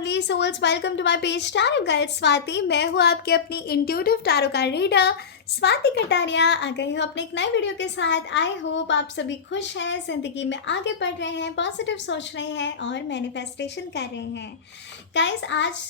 Lovely souls, welcome to my page tarot guide Swati. मैं हूँ आपकी अपनी intuitive tarot card reader Swati Kataria. आ गई हूँ अपने एक नए वीडियो के साथ। आई होप आप सभी खुश हैं, ज़िंदगी में आगे बढ़ रहे हैं, पॉजिटिव सोच रहे हैं और मैनिफेस्टेशन कर रहे हैं। गाइस, आज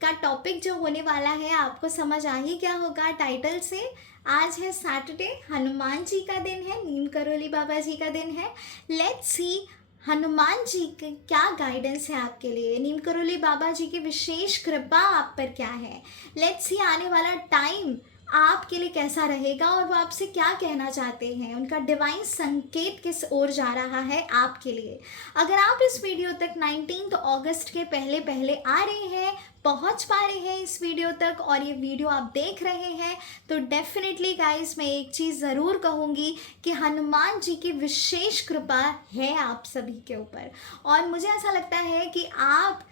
का टॉपिक जो होने वाला है आपको समझ आ ही क्या होगा टाइटल से। आज है सैटरडे, हनुमान जी का दिन है, नीम करोली बाबा जी का दिन है। लेट्स सी हनुमान जी के क्या गाइडेंस है आपके लिए, नीम करोली बाबा जी की विशेष कृपा आप पर क्या है। लेट्स सी आने वाला टाइम आपके लिए कैसा रहेगा और वो आपसे क्या कहना चाहते हैं, उनका डिवाइन संकेत किस ओर जा रहा है आपके लिए। अगर आप इस वीडियो तक 19 अगस्त के पहले पहले आ रहे हैं, पहुंच पा रहे हैं इस वीडियो तक और ये वीडियो आप देख रहे हैं, तो डेफिनेटली गाइस मैं एक चीज़ ज़रूर कहूँगी कि हनुमान जी की विशेष कृपा है आप सभी के ऊपर। और मुझे ऐसा लगता है कि आप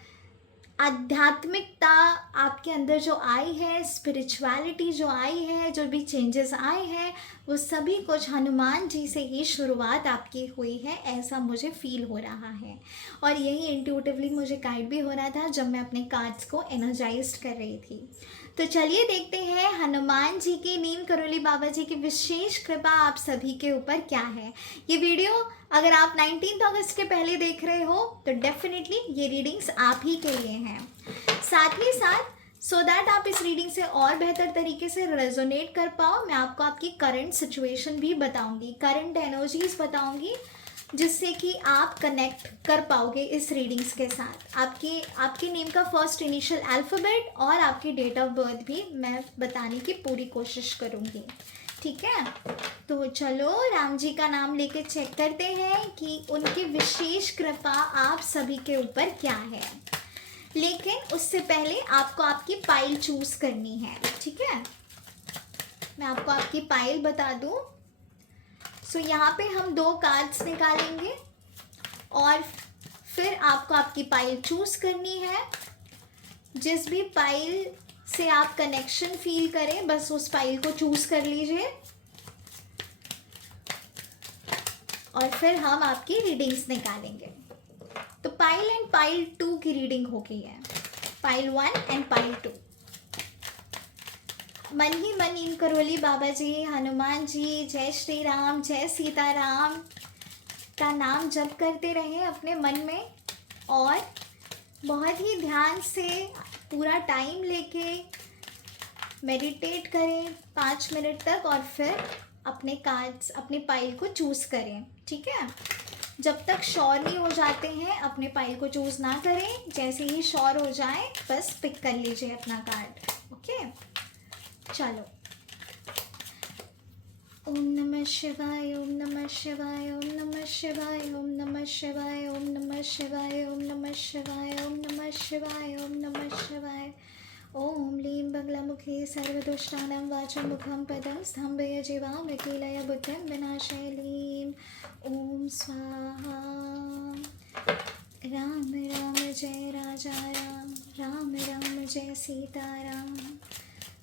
आध्यात्मिकता आपके अंदर जो आई है, स्पिरिचुअलिटी जो आई है, जो भी चेंजेस आए हैं, वो सभी कुछ हनुमान जी से ही शुरुआत आपकी हुई है, ऐसा मुझे फील हो रहा है। और यही इंट्यूटिवली मुझे गाइड भी हो रहा था जब मैं अपने कार्ड्स को एनर्जाइज कर रही थी। तो चलिए देखते हैं हनुमान जी की, नीम करोली बाबा जी की विशेष कृपा आप सभी के ऊपर क्या है। ये वीडियो अगर आप 19 अगस्त के पहले देख रहे हो तो डेफिनेटली ये रीडिंग्स आप ही के लिए हैं। साथ ही साथ सो दैट आप इस रीडिंग से और बेहतर तरीके से रेजोनेट कर पाओ, मैं आपको आपकी करंट सिचुएशन भी बताऊंगी, करंट एनर्जीज बताऊंगी, जिससे कि आप कनेक्ट कर पाओगे इस रीडिंग्स के साथ। आपके नेम का फर्स्ट इनिशियल अल्फ़ाबेट और आपकी डेट ऑफ बर्थ भी मैं बताने की पूरी कोशिश करूँगी, ठीक है। तो चलो राम जी का नाम लेके चेक करते हैं कि उनकी विशेष कृपा आप सभी के ऊपर क्या है। लेकिन उससे पहले आपको आपकी पाइल चूज करनी है, ठीक है। मैं आपको आपकी पाइल बता दूं। सो यहाँ पे हम 2 कार्ड्स निकालेंगे और फिर आपको आपकी पाइल चूज करनी है। जिस भी पाइल से आप कनेक्शन फील करें, बस उस पाइल को चूज कर लीजिए और फिर हम आपकी रीडिंग्स निकालेंगे। तो पाइल एंड पाइल 2 की रीडिंग हो गई है, पाइल 1 एंड पाइल 2। मन ही मन नीम करोली बाबा जी, हनुमान जी, जय श्री राम, जय सीताराम का नाम जप करते रहें अपने मन में और बहुत ही ध्यान से पूरा टाइम लेके मेडिटेट करें 5 मिनट तक और फिर अपने कार्ड्स, अपने पाइल को चूज़ करें, ठीक है। जब तक श्योर नहीं हो जाते हैं अपने पाइल को चूज़ ना करें, जैसे ही श्योर हो जाए बस पिक कर लीजिए अपना कार्ड, ओके। चलो, ओम नमः शिवाय, ओम नमः शिवाय, ओम नमः शिवाय, ओम नमः शिवाय, ओम नमः शिवाय, ओम नमः शिवाय, ओम नमः शिवाय, ओम नमः शिवाय। ओम लीं बगलामुखे सर्वदुष्टानां वाचमुखं पदं स्तंभय जीवामृतिलय बुद्धिं विनाशय लीं। ओम स्वाहा। राम राम जय राजा राम, राम राम जय सीताराम।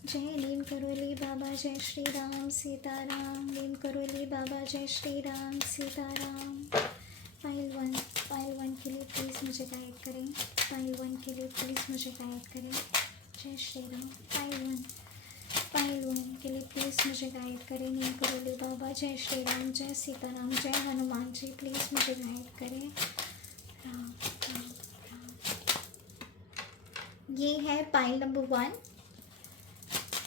जय नीम करोली बाबा, जय श्री राम सीताराम। नीम करोली बाबा, जय श्री राम सीताराम। पाइल 1 के लिए प्लीज़ मुझे गाइड करें, पाइल 1 के लिए प्लीज़ मुझे गाइड करें। जय श्री राम। पाइल 1 के लिए प्लीज़ मुझे गाइड करें। नीम करोली बाबा, जय श्री राम, जय सीताराम, जय हनुमान जी, प्लीज़ मुझे गाइड करें। राम राम राम। ये है पाइल नंबर 1।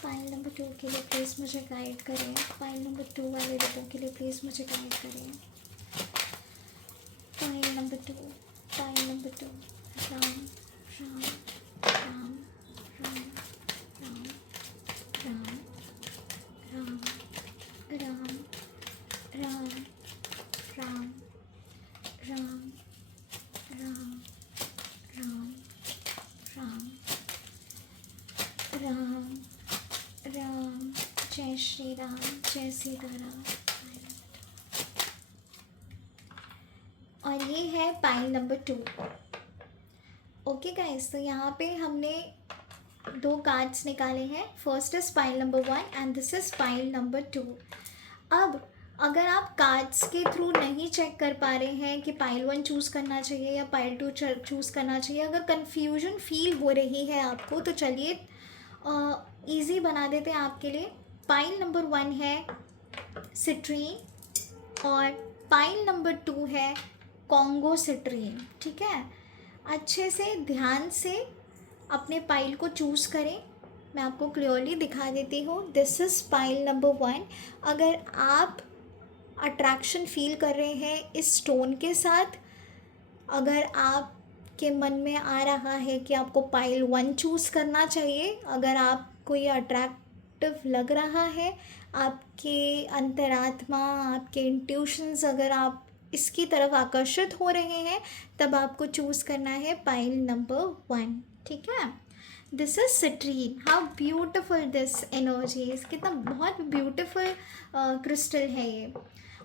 पाइल नंबर 2 के लिए प्लीज़ मुझे गाइड करें। पाइल नंबर 2 वाले लोगों के लिए प्लीज़ मुझे गाइड करें। Pile number 2, pile number 2। Ram Ram Ram Ram Ram Ram Ram Ram Ram Ram Ram Ram Ram Ram Ram Ram. जय श्री राम, जय सीताराम। और ये है पाइल नंबर 2। ओके गाइस, तो यहाँ पे हमने 2 कार्ड्स निकाले हैं। First is pile number 1 and this is pile number 2। अब अगर आप कार्ड्स के थ्रू नहीं चेक कर पा रहे हैं कि पाइल 1 चूज़ करना चाहिए या पाइल 2 चूज़ करना चाहिए, अगर कन्फ्यूजन फील हो रही है आपको, तो चलिए इजी बना देते हैं आपके लिए। पाइल नंबर 1 है सिट्रीन और पाइल नंबर 2 है कॉन्गो सिट्रीन। ठीक है, अच्छे से ध्यान से अपने पाइल को चूज़ करें। मैं आपको क्लियरली दिखा देती हूँ। This is pile number 1। अगर आप अट्रैक्शन फील कर रहे हैं इस स्टोन के साथ, अगर आपके मन में आ रहा है कि आपको पाइल 1 चूज़ करना चाहिए, अगर आपको ये अट्रैक्टिव लग रहा है, आपके अंतरात्मा, आपके इंट्यूशंस अगर आप इसकी तरफ आकर्षित हो रहे हैं, तब आपको चूज़ करना है पाइल नंबर 1। ठीक है, this is citrine. How beautiful this energies, कितना बहुत ब्यूटिफुल क्रिस्टल है ये।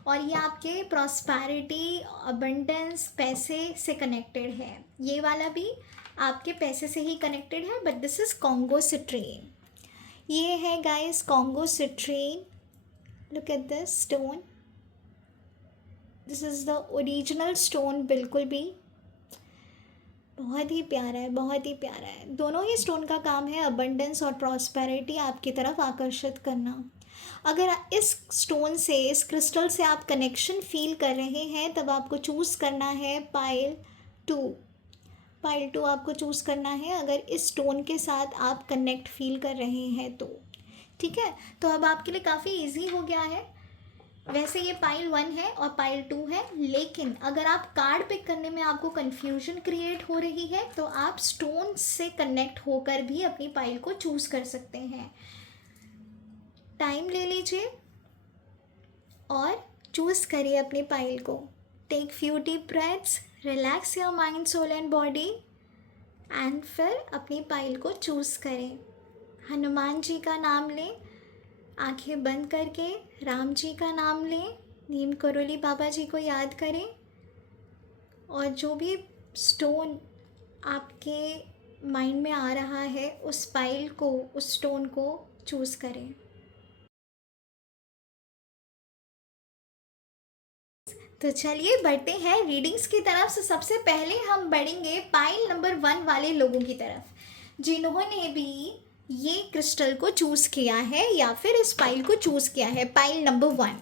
और ये आपके प्रॉस्पैरिटी, अबंडेंस, पैसे से कनेक्टेड है। ये वाला भी आपके पैसे से ही कनेक्टेड है, but this is Congo citrine. ये है guys Congo citrine. Look at this stone, this is the original stone. बिल्कुल भी बहुत ही प्यारा है, बहुत ही प्यारा है। दोनों ही स्टोन का काम है अबंडेंस और प्रॉस्पेरिटी आपकी तरफ आकर्षित करना। अगर इस स्टोन से, इस क्रिस्टल से आप कनेक्शन फील कर रहे हैं, तब आपको चूज़ करना है पाइल 2। पाइल 2 आपको चूज़ करना है अगर इस स्टोन के साथ आप कनेक्ट फील कर रहे हैं तो। ठीक है, तो अब आपके लिए काफ़ी इजी हो गया है। वैसे ये पाइल 1 है और पाइल 2 है, लेकिन अगर आप कार्ड पिक करने में आपको कन्फ्यूजन क्रिएट हो रही है, तो आप स्टोन से कनेक्ट होकर भी अपनी पाइल को चूज़ कर सकते हैं। टाइम ले लीजिए और चूज़ करिए अपनी पाइल को। Take few deep breaths, relax your mind, soul and body, and फिर अपनी पाइल को चूज़ करें। हनुमान जी का नाम लें, आंखें बंद करके राम जी का नाम लें, नीम करोली बाबा जी को याद करें, और जो भी स्टोन आपके माइंड में आ रहा है, उस पाइल को, उस स्टोन को चूज़ करें। तो चलिए बढ़ते हैं रीडिंग्स की तरफ। से सबसे पहले हम बढ़ेंगे पाइल नंबर 1 वाले लोगों की तरफ, जिन्होंने भी ये क्रिस्टल को चूज़ किया है या फिर इस पाइल को चूज़ किया है, पाइल नंबर 1।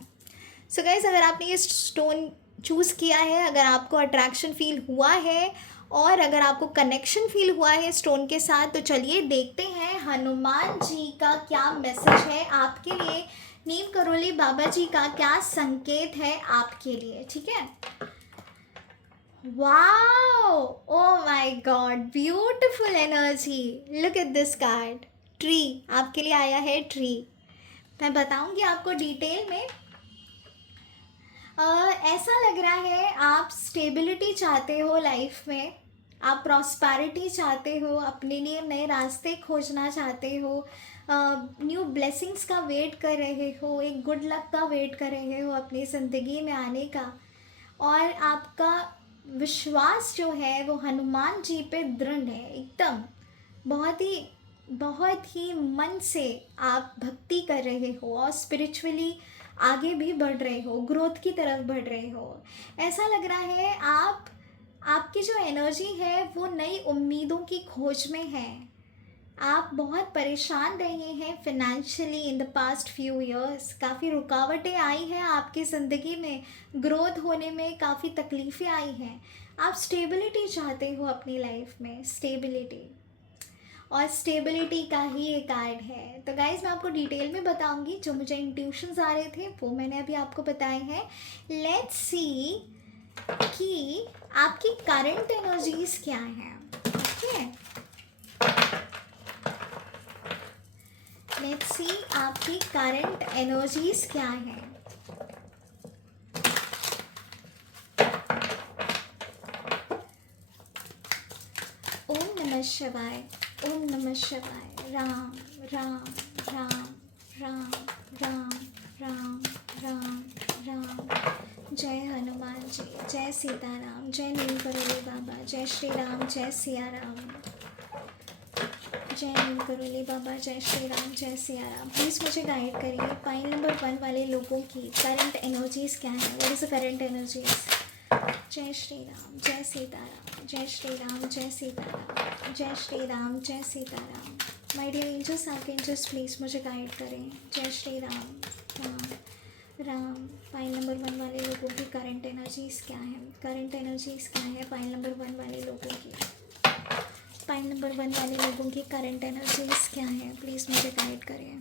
सो गाइस, अगर आपने ये स्टोन चूज़ किया है, अगर आपको अट्रैक्शन फील हुआ है और अगर आपको कनेक्शन फील हुआ है स्टोन के साथ, तो चलिए देखते हैं हनुमान जी का क्या मैसेज है आपके लिए, नीम करोली बाबा जी का क्या संकेत है आपके लिए। ठीक है, wow, oh my God, beautiful energy. Look at this card, tree आपके लिए आया है। ट्री मैं बताऊंगी आपको डिटेल में। ऐसा लग रहा है आप स्टेबिलिटी चाहते हो लाइफ में, आप प्रॉस्पैरिटी चाहते हो, अपने लिए नए रास्ते खोजना चाहते हो, न्यू ब्लेसिंग्स का वेट कर रहे हो, एक गुड लक का वेट कर रहे हो अपनी ज़िंदगी में आने का, और आपका विश्वास जो है वो हनुमान जी पे दृढ़ है एकदम। बहुत ही मन से आप भक्ति कर रहे हो और स्पिरिचुअली आगे भी बढ़ रहे हो, ग्रोथ की तरफ बढ़ रहे हो। ऐसा लग रहा है आपकी जो एनर्जी है वो नई उम्मीदों की खोज में है। आप बहुत परेशान रहे हैं financially in the past few years, काफ़ी रुकावटें आई हैं आपकी ज़िंदगी में, ग्रोथ होने में काफ़ी तकलीफ़ें आई हैं। आप स्टेबिलिटी चाहते हो अपनी लाइफ में, स्टेबिलिटी, और स्टेबिलिटी का ही एक कार्ड है। तो गाइज मैं आपको डिटेल में बताऊंगी, जो मुझे इंट्यूशंस आ रहे थे वो मैंने अभी आपको बताए हैं। लेट्स सी कि आपकी करंट एनर्जीज क्या हैं। ओके, लेट्स सी आपकी करंट एनर्जीज क्या हैं। ओम नमः शिवाय, ओम नमः शिवाय। राम राम राम राम राम राम राम राम। जय हनुमान जी, जय सीताराम, जय नीम करोली बाबा, जय श्री राम, जय सिया राम। जय नीम करोली बाबा, जय श्री राम, जय सिया राम। प्लीज़ मुझे गाइड करिए, पाइल नंबर 1 वाले लोगों की करंट एनर्जीज क्या है? What is the current energies? जय श्री राम, जय सीताराम, जय श्री राम, जय सीताराम, जय श्री राम, जय Sitaram. My dear angels, archangels, please मुझे गाइड करें। जय श्री राम। राम राम। पाइल नंबर 1 वाले लोगों की करंट एनर्जीज क्या है? करंट एनर्जीज क्या है पाइल नंबर 1 वाले लोगों की? पाइल नंबर 1 वाले लोगों की करंट एनर्जीज क्या है? प्लीज़ मुझे गाइड करिए।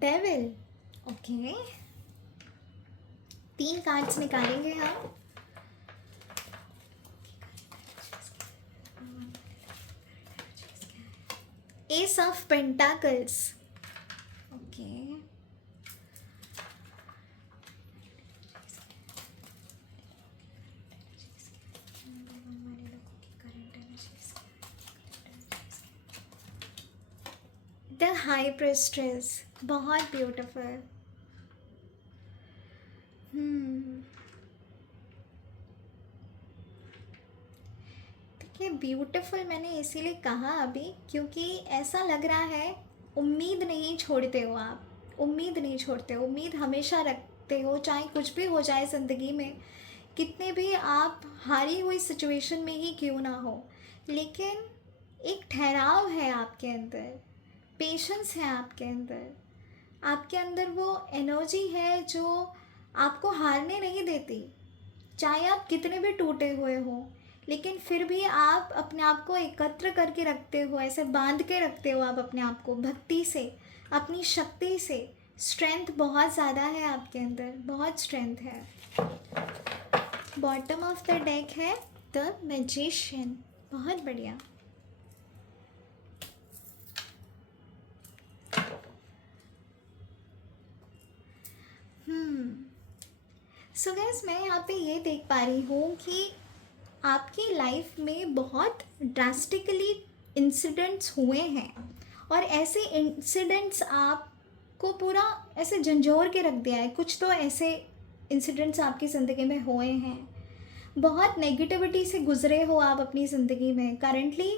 Devil, okay. 3 कार्ड्स निकालेंगे हम। Ace of pentacles, okay. The high priestess, बहुत ब्यूटीफुल। देखिए, ब्यूटीफुल मैंने इसीलिए कहा अभी क्योंकि ऐसा लग रहा है उम्मीद नहीं छोड़ते हो आप, उम्मीद नहीं छोड़ते हो, उम्मीद हमेशा रखते हो, चाहे कुछ भी हो जाए ज़िंदगी में, कितने भी आप हारी हुई सिचुएशन में ही क्यों ना हो, लेकिन एक ठहराव है आपके अंदर, पेशेंस है आपके अंदर वो एनर्जी है जो आपको हारने नहीं देती। चाहे आप कितने भी टूटे हुए हो, लेकिन फिर भी आप अपने आप को एकत्र करके रखते हो, ऐसे बांध के रखते हो आप अपने आप को भक्ति से, अपनी शक्ति से। स्ट्रेंथ बहुत ज़्यादा है आपके अंदर, बहुत स्ट्रेंथ है। बॉटम ऑफ द डेक है द मैजिशियन, बहुत बढ़िया। सो गाइस, मैं यहाँ पे ये देख पा रही हूँ कि आपकी लाइफ में बहुत ड्रास्टिकली इंसिडेंट्स हुए हैं और ऐसे इंसिडेंट्स आपको पूरा ऐसे झंझोर के रख दिया है। कुछ तो ऐसे इंसिडेंट्स आपकी ज़िंदगी में हुए हैं, बहुत नेगेटिविटी से गुज़रे हो आप अपनी ज़िंदगी में। करंटली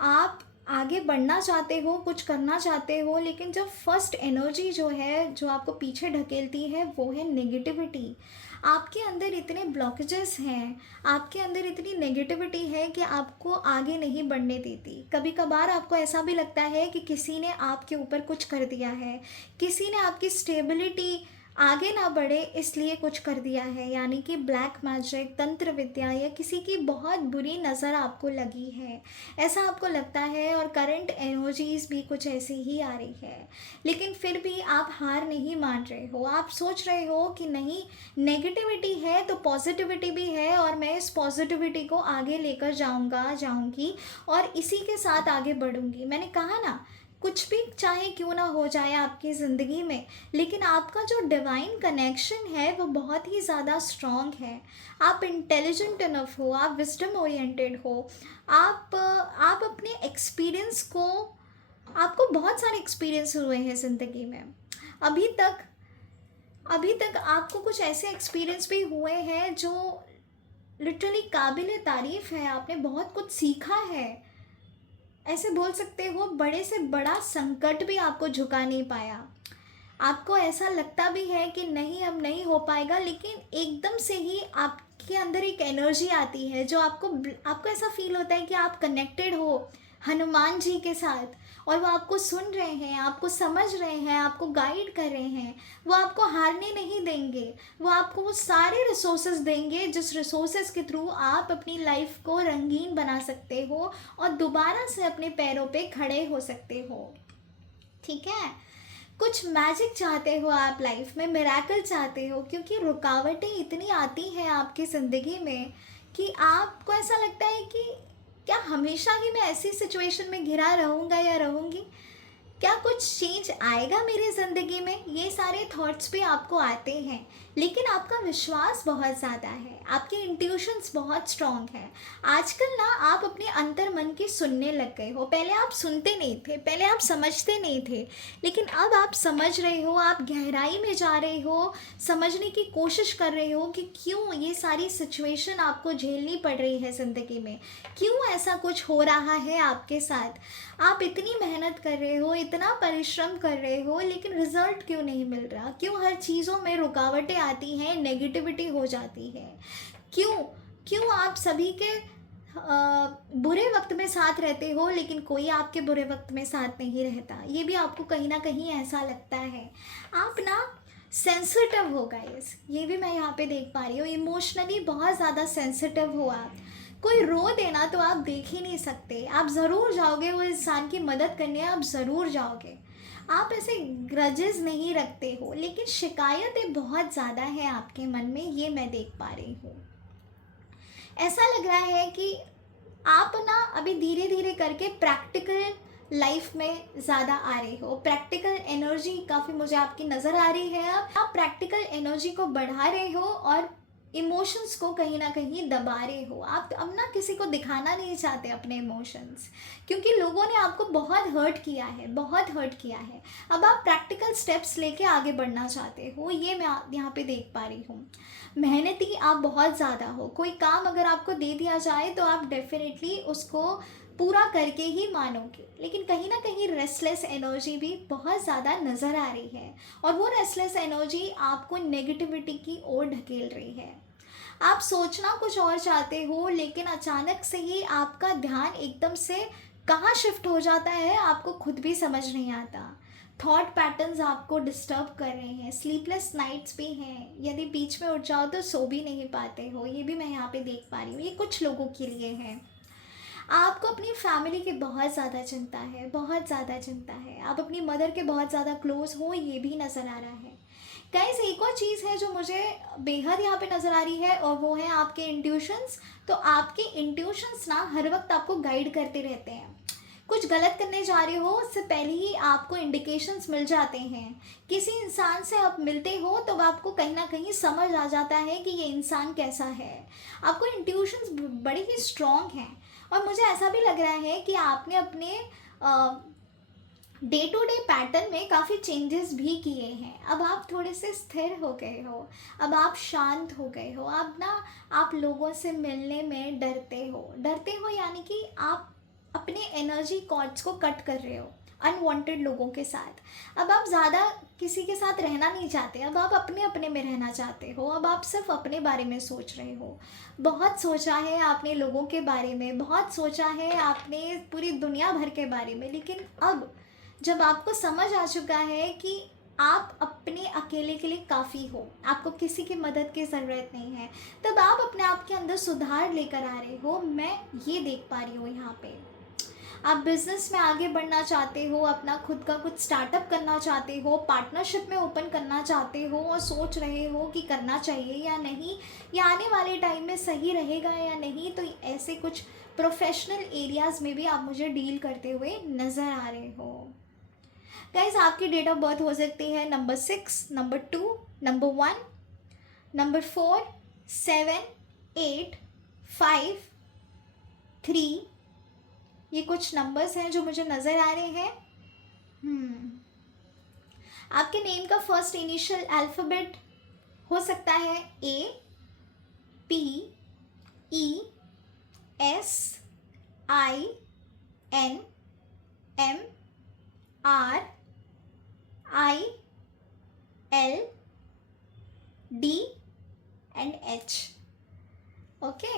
आप आगे बढ़ना चाहते हो, कुछ करना चाहते हो, लेकिन जब फर्स्ट एनर्जी जो है जो आपको पीछे ढकेलती है वो है नेगेटिविटी। आपके अंदर इतने ब्लॉकेजेस हैं, आपके अंदर इतनी नेगेटिविटी है कि आपको आगे नहीं बढ़ने देती। कभी कभार आपको ऐसा भी लगता है कि किसी ने आपके ऊपर कुछ कर दिया है, किसी ने आपकी स्टेबिलिटी आगे ना बढ़े इसलिए कुछ कर दिया है, यानी कि ब्लैक मैजिक, तंत्र विद्या या किसी की बहुत बुरी नज़र आपको लगी है, ऐसा आपको लगता है। और करंट एनर्जीज़ भी कुछ ऐसी ही आ रही है, लेकिन फिर भी आप हार नहीं मान रहे हो। आप सोच रहे हो कि नहीं, नेगेटिविटी है तो पॉजिटिविटी भी है और मैं इस पॉजिटिविटी को आगे लेकर जाऊंगी और इसी के साथ आगे बढ़ूंगी। मैंने कहा ना, कुछ भी चाहे क्यों ना हो जाए आपकी ज़िंदगी में, लेकिन आपका जो डिवाइन कनेक्शन है वो बहुत ही ज़्यादा स्ट्रॉन्ग है। आप इंटेलिजेंट इनफ हो, आप विजडम ओरिएंटेड हो, आप अपने एक्सपीरियंस को, आपको बहुत सारे एक्सपीरियंस हुए हैं ज़िंदगी में। अभी तक आपको कुछ ऐसे एक्सपीरियंस भी हुए हैं जो लिटरली काबिल तारीफ़ है। आपने बहुत कुछ सीखा है, ऐसे बोल सकते हो। बड़े से बड़ा संकट भी आपको झुका नहीं पाया। आपको ऐसा लगता भी है कि नहीं, अब नहीं हो पाएगा, लेकिन एकदम से ही आपके अंदर एक एनर्जी आती है जो आपको ऐसा फील होता है कि आप कनेक्टेड हो हनुमान जी के साथ और वो आपको सुन रहे हैं, आपको समझ रहे हैं, आपको गाइड कर रहे हैं। वो आपको हारने नहीं देंगे, वो आपको वो सारे रिसोर्सेज देंगे जिस रिसोर्सेज के थ्रू आप अपनी लाइफ को रंगीन बना सकते हो और दोबारा से अपने पैरों पे खड़े हो सकते हो। ठीक है, कुछ मैजिक चाहते हो आप लाइफ में, मिरेकल चाहते हो, क्योंकि रुकावटें इतनी आती हैं आपकी ज़िंदगी में कि आपको ऐसा लगता है कि क्या हमेशा ही मैं ऐसी सिचुएशन में घिरा रहूँगा या रहूँगी, क्या कुछ चेंज आएगा मेरी ज़िंदगी में? ये सारे थॉट्स भी आपको आते हैं, लेकिन आपका विश्वास बहुत ज़्यादा है, आपके इंट्यूशंस बहुत स्ट्रॉन्ग है। आजकल ना आप अपने अंतर मन की सुनने लग गए हो। पहले आप सुनते नहीं थे, पहले आप समझते नहीं थे, लेकिन अब आप समझ रहे हो, आप गहराई में जा रहे हो, समझने की कोशिश कर रहे हो कि क्यों ये सारी सिचुएशन आपको झेलनी पड़ रही है ज़िंदगी में, क्यों ऐसा कुछ हो रहा है आपके साथ। आप इतनी मेहनत कर रहे हो, इतना परिश्रम कर रहे हो, लेकिन रिजल्ट क्यों नहीं मिल रहा? क्यों हर चीज़ों में रुकावटें आती हैं, नेगेटिविटी हो जाती है? क्यों क्यों आप सभी के बुरे वक्त में साथ रहते हो, लेकिन कोई आपके बुरे वक्त में साथ नहीं रहता? ये भी आपको कहीं ना कहीं ऐसा लगता है। आप ना सेंसिटिव हो गाइस, ये भी मैं यहाँ पे देख पा रही हूँ। इमोशनली बहुत ज़्यादा सेंसिटिव हो आप। कोई रो देना तो आप देख ही नहीं सकते, आप ज़रूर जाओगे वो इंसान की मदद करने, आप ज़रूर जाओगे। आप ऐसे ग्रजेस नहीं रखते हो, लेकिन शिकायतें बहुत ज़्यादा हैं आपके मन में, ये मैं देख पा रही हूँ। ऐसा लग रहा है कि आप ना अभी धीरे धीरे करके प्रैक्टिकल लाइफ में ज़्यादा आ रहे हो। प्रैक्टिकल एनर्जी काफ़ी मुझे आपकी नज़र आ रही है। अब आप प्रैक्टिकल एनर्जी को बढ़ा रहे हो और इमोशंस को कहीं ना कहीं दबा रहे हो। आप अब ना किसी को दिखाना नहीं चाहते अपने इमोशंस, क्योंकि लोगों ने आपको बहुत हर्ट किया है, बहुत हर्ट किया है। अब आप प्रैक्टिकल स्टेप्स लेके आगे बढ़ना चाहते हो, ये मैं यहाँ पे देख पा रही हूँ। मेहनती आप बहुत ज़्यादा हो। कोई काम अगर आपको दे दिया जाए तो आप डेफिनेटली उसको पूरा करके ही मानोगे, लेकिन कहीं ना कहीं रेस्टलेस एनर्जी भी बहुत ज़्यादा नज़र आ रही है, और वो रेस्टलेस एनर्जी आपको नेगेटिविटी की ओर ढकेल रही है। आप सोचना कुछ और चाहते हो, लेकिन अचानक से ही आपका ध्यान एकदम से कहाँ शिफ्ट हो जाता है आपको खुद भी समझ नहीं आता। थॉट पैटर्न्स आपको डिस्टर्ब कर रहे हैं, स्लीपलेस नाइट्स भी हैं, यदि बीच में उठ जाओ तो सो भी नहीं पाते हो, ये भी मैं यहाँ पे देख पा रही हूँ। ये कुछ लोगों के लिए है। आपको अपनी फैमिली की बहुत ज़्यादा चिंता है, बहुत ज़्यादा चिंता है। आप अपनी मदर के बहुत ज़्यादा क्लोज हो, ये भी नज़र आ रहा है। गाइस, एक और चीज़ है जो मुझे बेहद यहाँ पे नज़र आ रही है, और वो है आपके इंट्यूशंस। तो आपके इंट्यूशंस ना हर वक्त आपको गाइड करते रहते हैं। कुछ गलत करने जा रहे हो उससे पहले ही आपको इंडिकेशंस मिल जाते हैं। किसी इंसान से आप मिलते हो तो आपको कहीं ना कहीं समझ आ जाता है कि ये इंसान कैसा है। आपको इंट्यूशंस बड़े ही स्ट्रॉन्ग हैं, और मुझे ऐसा भी लग रहा है कि आपने अपने डे टू डे पैटर्न में काफ़ी चेंजेस भी किए हैं। अब आप थोड़े से स्थिर हो गए हो, अब आप शांत हो गए हो। अब ना आप लोगों से मिलने में डरते हो, यानी कि आप अपने एनर्जी कॉर्ड्स को कट कर रहे हो अनवांटेड लोगों के साथ। अब आप ज़्यादा किसी के साथ रहना नहीं चाहते, अब आप अपने अपने में रहना चाहते हो। अब आप सिर्फ अपने बारे में सोच रहे हो। बहुत सोचा है आपने लोगों के बारे में, बहुत सोचा है आपने पूरी दुनिया भर के बारे में, लेकिन अब जब आपको समझ आ चुका है कि आप अपने अकेले के लिए काफ़ी हो, आपको किसी की मदद की ज़रूरत नहीं है, तब आप अपने आप के अंदर सुधार लेकर आ रहे हो। मैं ये देख पा रही हूँ यहाँ पे। आप बिजनेस में आगे बढ़ना चाहते हो, अपना खुद का कुछ स्टार्टअप करना चाहते हो, पार्टनरशिप में ओपन करना चाहते हो, और सोच रहे हो कि करना चाहिए या नहीं, या आने वाले टाइम में सही रहेगा या नहीं। तो ऐसे कुछ प्रोफेशनल एरियाज़ में भी आप मुझे डील करते हुए नज़र आ रहे हो। गाइज, आपकी डेट ऑफ बर्थ हो सकती है नंबर 6, नंबर 2, नंबर 1, नंबर 4, 7, 8, 5, 3। ये कुछ नंबर्स हैं जो मुझे नज़र आ रहे हैं। आपके नेम का फर्स्ट इनिशियल अल्फ़ाबेट हो सकता है A, P, E, S, I, N, M, R, I, L, D and H। Okay.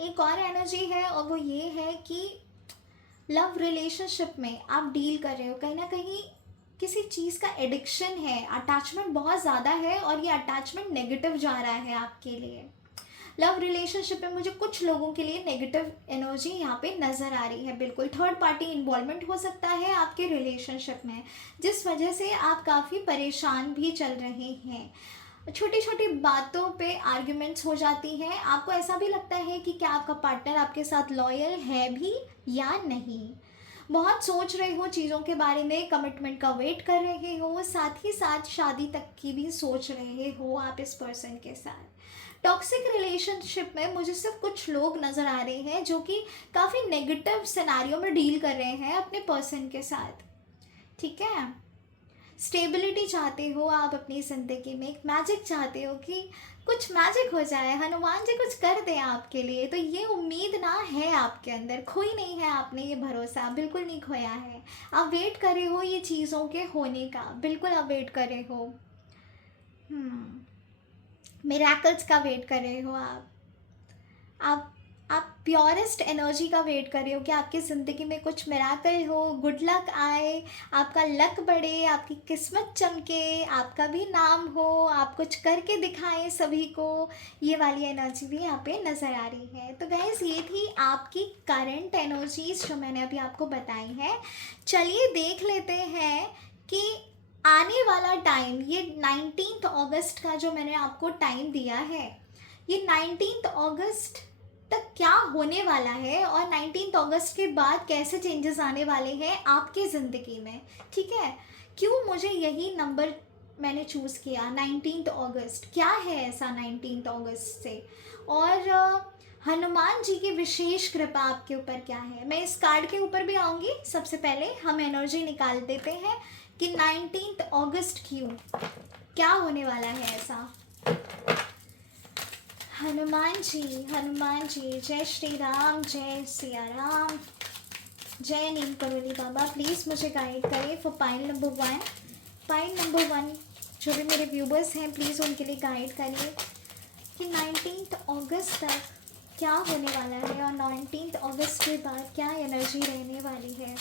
एक और एनर्जी है, और वो ये है कि लव रिलेशनशिप में आप डील कर रहे हो, कहीं ना कहीं किसी चीज़ का एडिक्शन है, अटैचमेंट बहुत ज़्यादा है, और ये अटैचमेंट नेगेटिव जा रहा है आपके लिए। लव रिलेशनशिप में मुझे कुछ लोगों के लिए नेगेटिव एनर्जी यहाँ पे नज़र आ रही है। बिल्कुल थर्ड पार्टी इन्वॉल्वमेंट हो सकता है आपके रिलेशनशिप में, जिस वजह से आप काफ़ी परेशान भी चल रहे हैं। छोटी छोटी बातों पे आर्ग्यूमेंट्स हो जाती हैं। आपको ऐसा भी लगता है कि क्या आपका पार्टनर आपके साथ लॉयल है भी या नहीं। बहुत सोच रहे हो चीज़ों के बारे में, कमिटमेंट का वेट कर रहे हो, साथ ही साथ शादी तक की भी सोच रहे हो आप इस पर्सन के साथ। टॉक्सिक रिलेशनशिप में मुझे सिर्फ कुछ लोग नज़र आ रहे हैं जो कि काफ़ी नेगेटिव सिनेरियो में डील कर रहे हैं अपने पर्सन के साथ, ठीक है। स्टेबिलिटी चाहते हो आप अपनी ज़िंदगी में, एक मैजिक चाहते हो कि कुछ मैजिक हो जाए, हनुमान जी कुछ कर दें आपके लिए। तो ये उम्मीद ना है आपके अंदर, खोई नहीं है आपने, ये भरोसा बिल्कुल नहीं खोया है। आप वेट कर रहे हो ये चीज़ों के होने का, बिल्कुल आप वेट कर रहे हो। मिरेकल्स का वेट कर रहे हो आप प्योरेस्ट एनर्जी का वेट कर रहे हो कि आपकी ज़िंदगी में कुछ मिरेकल हो, गुड लक आए, आपका लक बढ़े, आपकी किस्मत चमके, आपका भी नाम हो, आप कुछ करके दिखाएं सभी को। ये वाली एनर्जी भी यहाँ पे नज़र आ रही है। तो गाइस ये थी आपकी करंट एनर्जीज जो मैंने अभी आपको बताई है। चलिए देख लेते हैं कि आने वाला टाइम, ये 19 अगस्त का जो मैंने आपको टाइम दिया है, ये 19 अगस्त तक क्या होने वाला है और 19 अगस्त के बाद कैसे चेंजेस आने वाले हैं आपकी ज़िंदगी में, ठीक है। क्यों मुझे यही नंबर मैंने चूज़ किया 19 अगस्त, क्या है ऐसा 19 अगस्त से, और हनुमान जी की विशेष कृपा आपके ऊपर क्या है, मैं इस कार्ड के ऊपर भी आऊँगी। सबसे पहले हम एनर्जी निकाल देते हैं कि 19 अगस्त क्यों, क्या होने वाला है ऐसा। हनुमान जी, जय श्री राम, जय सिया राम, जय नीम करोली बाबा। प्लीज़ मुझे गाइड करें for pile number 1। Pile number 1 जो भी मेरे व्यूवर्स हैं प्लीज़ उनके लिए गाइड करिए कि 19 अगस्त तक क्या होने वाला है और 19 अगस्त के बाद क्या एनर्जी रहने वाली है।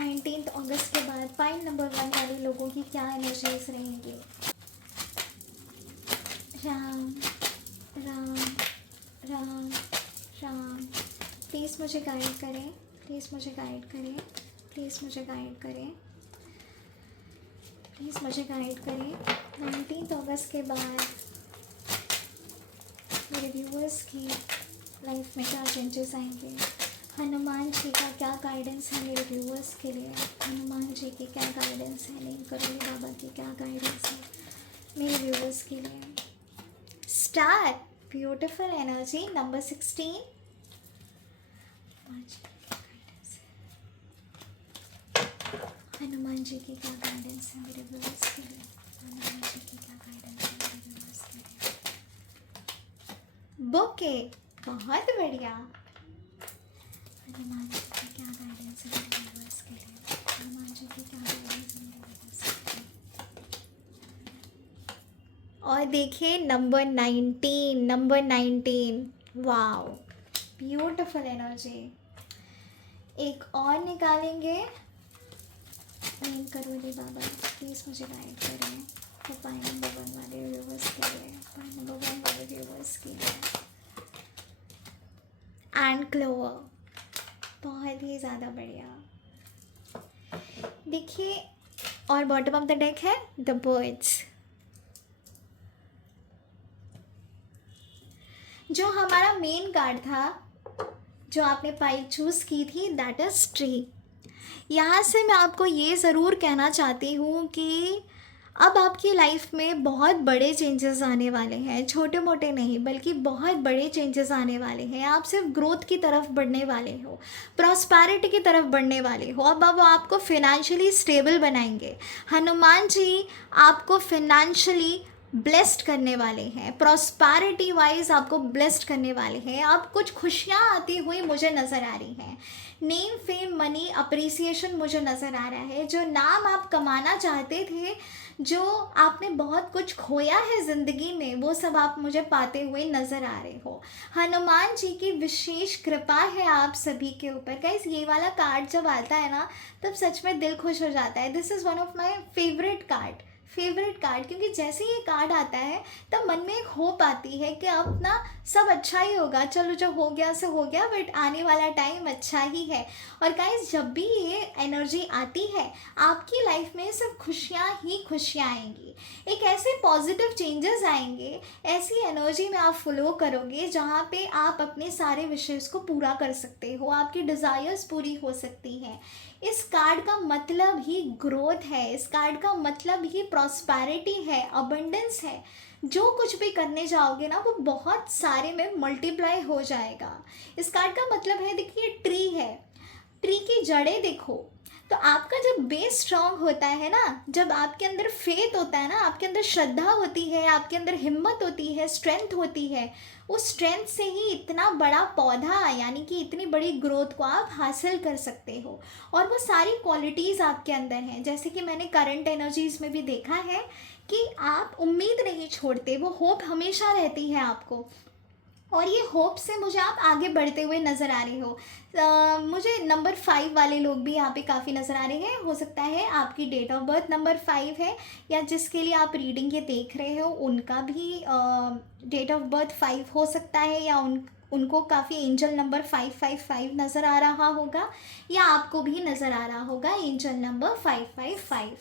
19 अगस्त के बाद पाइल नंबर 1 वाले लोगों की क्या एनर्जीज रहेंगी। राम राम राम राम, प्लीज़ मुझे गाइड करें, प्लीज़ मुझे गाइड करें, प्लीज़ मुझे गाइड करें, प्लीज़ मुझे गाइड करें। 19 अगस्त के बाद मेरे व्यूअर्स की लाइफ में क्या चेंजेस आएंगे। हनुमान जी का क्या गाइडेंस है मेरे व्यूअर्स के लिए, हनुमान जी की क्या गाइडेंस है, नीम करोली बाबा की क्या गाइडेंस है मेरे व्यूअर्स के लिए। Star, beautiful energy number 16। Hanuman ji की क्या गाइडेंस है मेरे व्यूअर्स के लिए, हनुमान जी की क्या गाइडेंस है मेरे व्यूअर्स के लिए। बुके, बहुत बढ़िया। हनुमान जी की क्या गाइडेंस है मेरे व्यूअर्स के लिए, हनुमान जी की क्या गाइडेंस है मेरे व्यूअर्स के लिए। और देखिए नंबर 19, वाओ, ब्यूटिफुल एनर्जी। एक और निकालेंगे। नीम करोली बाबा प्लीज़ मुझे गाइड करें तो पाइल नंबर 1 वाले व्यूवर्स के लिए, पाइल नंबर 1 वाले व्यूवर्स के लिए। एंड क्लोवर, बहुत ही ज़्यादा बढ़िया। देखिए और बॉटम ऑफ द डेक है द बर्ड्स। जो हमारा मेन कार्ड था जो आपने पाइल चूज़ की थी दैट इज़ ट्री। यहाँ से मैं आपको ये ज़रूर कहना चाहती हूँ कि अब आपकी लाइफ में बहुत बड़े चेंजेस आने वाले हैं, छोटे मोटे नहीं बल्कि बहुत बड़े चेंजेस आने वाले हैं। आप सिर्फ ग्रोथ की तरफ बढ़ने वाले हो, प्रॉस्पेरिटी की तरफ बढ़ने वाले हो। अब आपको फिनेंशियली स्टेबल बनाएंगे। हनुमान जी आपको फिनेंशियली ब्लेस्ड करने वाले हैं, प्रॉस्पेरिटी वाइज आपको ब्लेस्ड करने वाले हैं। अब कुछ खुशियाँ आती हुई मुझे नज़र आ रही हैं। नेम, फेम, मनी, अप्रिसिएशन मुझे नज़र आ रहा है। जो नाम आप कमाना चाहते थे, जो आपने बहुत कुछ खोया है ज़िंदगी में, वो सब आप मुझे पाते हुए नज़र आ रहे हो। हनुमान जी की विशेष कृपा है आप सभी के ऊपर। गाइस ये वाला कार्ड जब आता है ना तब सच में दिल खुश हो जाता है। This is one of my favourite card, favourite card, क्योंकि जैसे ये कार्ड आता है तब मन में एक होप आती है कि अब ना सब अच्छा ही होगा, चलो जो हो गया सो हो गया, बट आने वाला टाइम अच्छा ही है। और गाइस जब भी ये एनर्जी आती है आपकी लाइफ में सिर्फ खुशियाँ ही खुशियाँ आएंगी, एक ऐसे पॉजिटिव चेंजेस आएंगे, ऐसी एनर्जी में आप फ्लो करोगे जहाँ पे आप अपने सारे विशेष को पूरा कर सकते हो, आपकी डिज़ायर्स पूरी हो सकती हैं। इस कार्ड का मतलब ही ग्रोथ है, इस कार्ड का मतलब ही प्रॉस्पेरिटी है, अबंडेंस है। जो कुछ भी करने जाओगे ना वो बहुत सारे में मल्टीप्लाई हो जाएगा। इस कार्ड का मतलब है, देखिए ट्री है, ट्री की जड़ें देखो, तो आपका जब बेस स्ट्रांग होता है ना, जब आपके अंदर फेथ होता है ना, आपके अंदर श्रद्धा होती है, आपके अंदर हिम्मत होती है, स्ट्रेंथ होती है, उस स्ट्रेंथ से ही इतना बड़ा पौधा यानी कि इतनी बड़ी ग्रोथ को आप हासिल कर सकते हो। और वो सारी क्वालिटीज़ आपके अंदर हैं, जैसे कि मैंने करंट एनर्जीज में भी देखा है कि आप उम्मीद नहीं छोड़ते, वो होप हमेशा रहती है आपको, और ये होप से मुझे आप आगे बढ़ते हुए नज़र आ रहे हो। मुझे नंबर 5 वाले लोग भी यहाँ पे काफ़ी नज़र आ रहे हैं, हो सकता है आपकी डेट ऑफ बर्थ नंबर 5 है, या जिसके लिए आप रीडिंग ये देख रहे हो उनका भी डेट ऑफ बर्थ 5 हो सकता है, या उनको काफ़ी एंजल नंबर 555 नज़र आ रहा होगा, या आपको भी नज़र आ रहा होगा एंजल नंबर 555।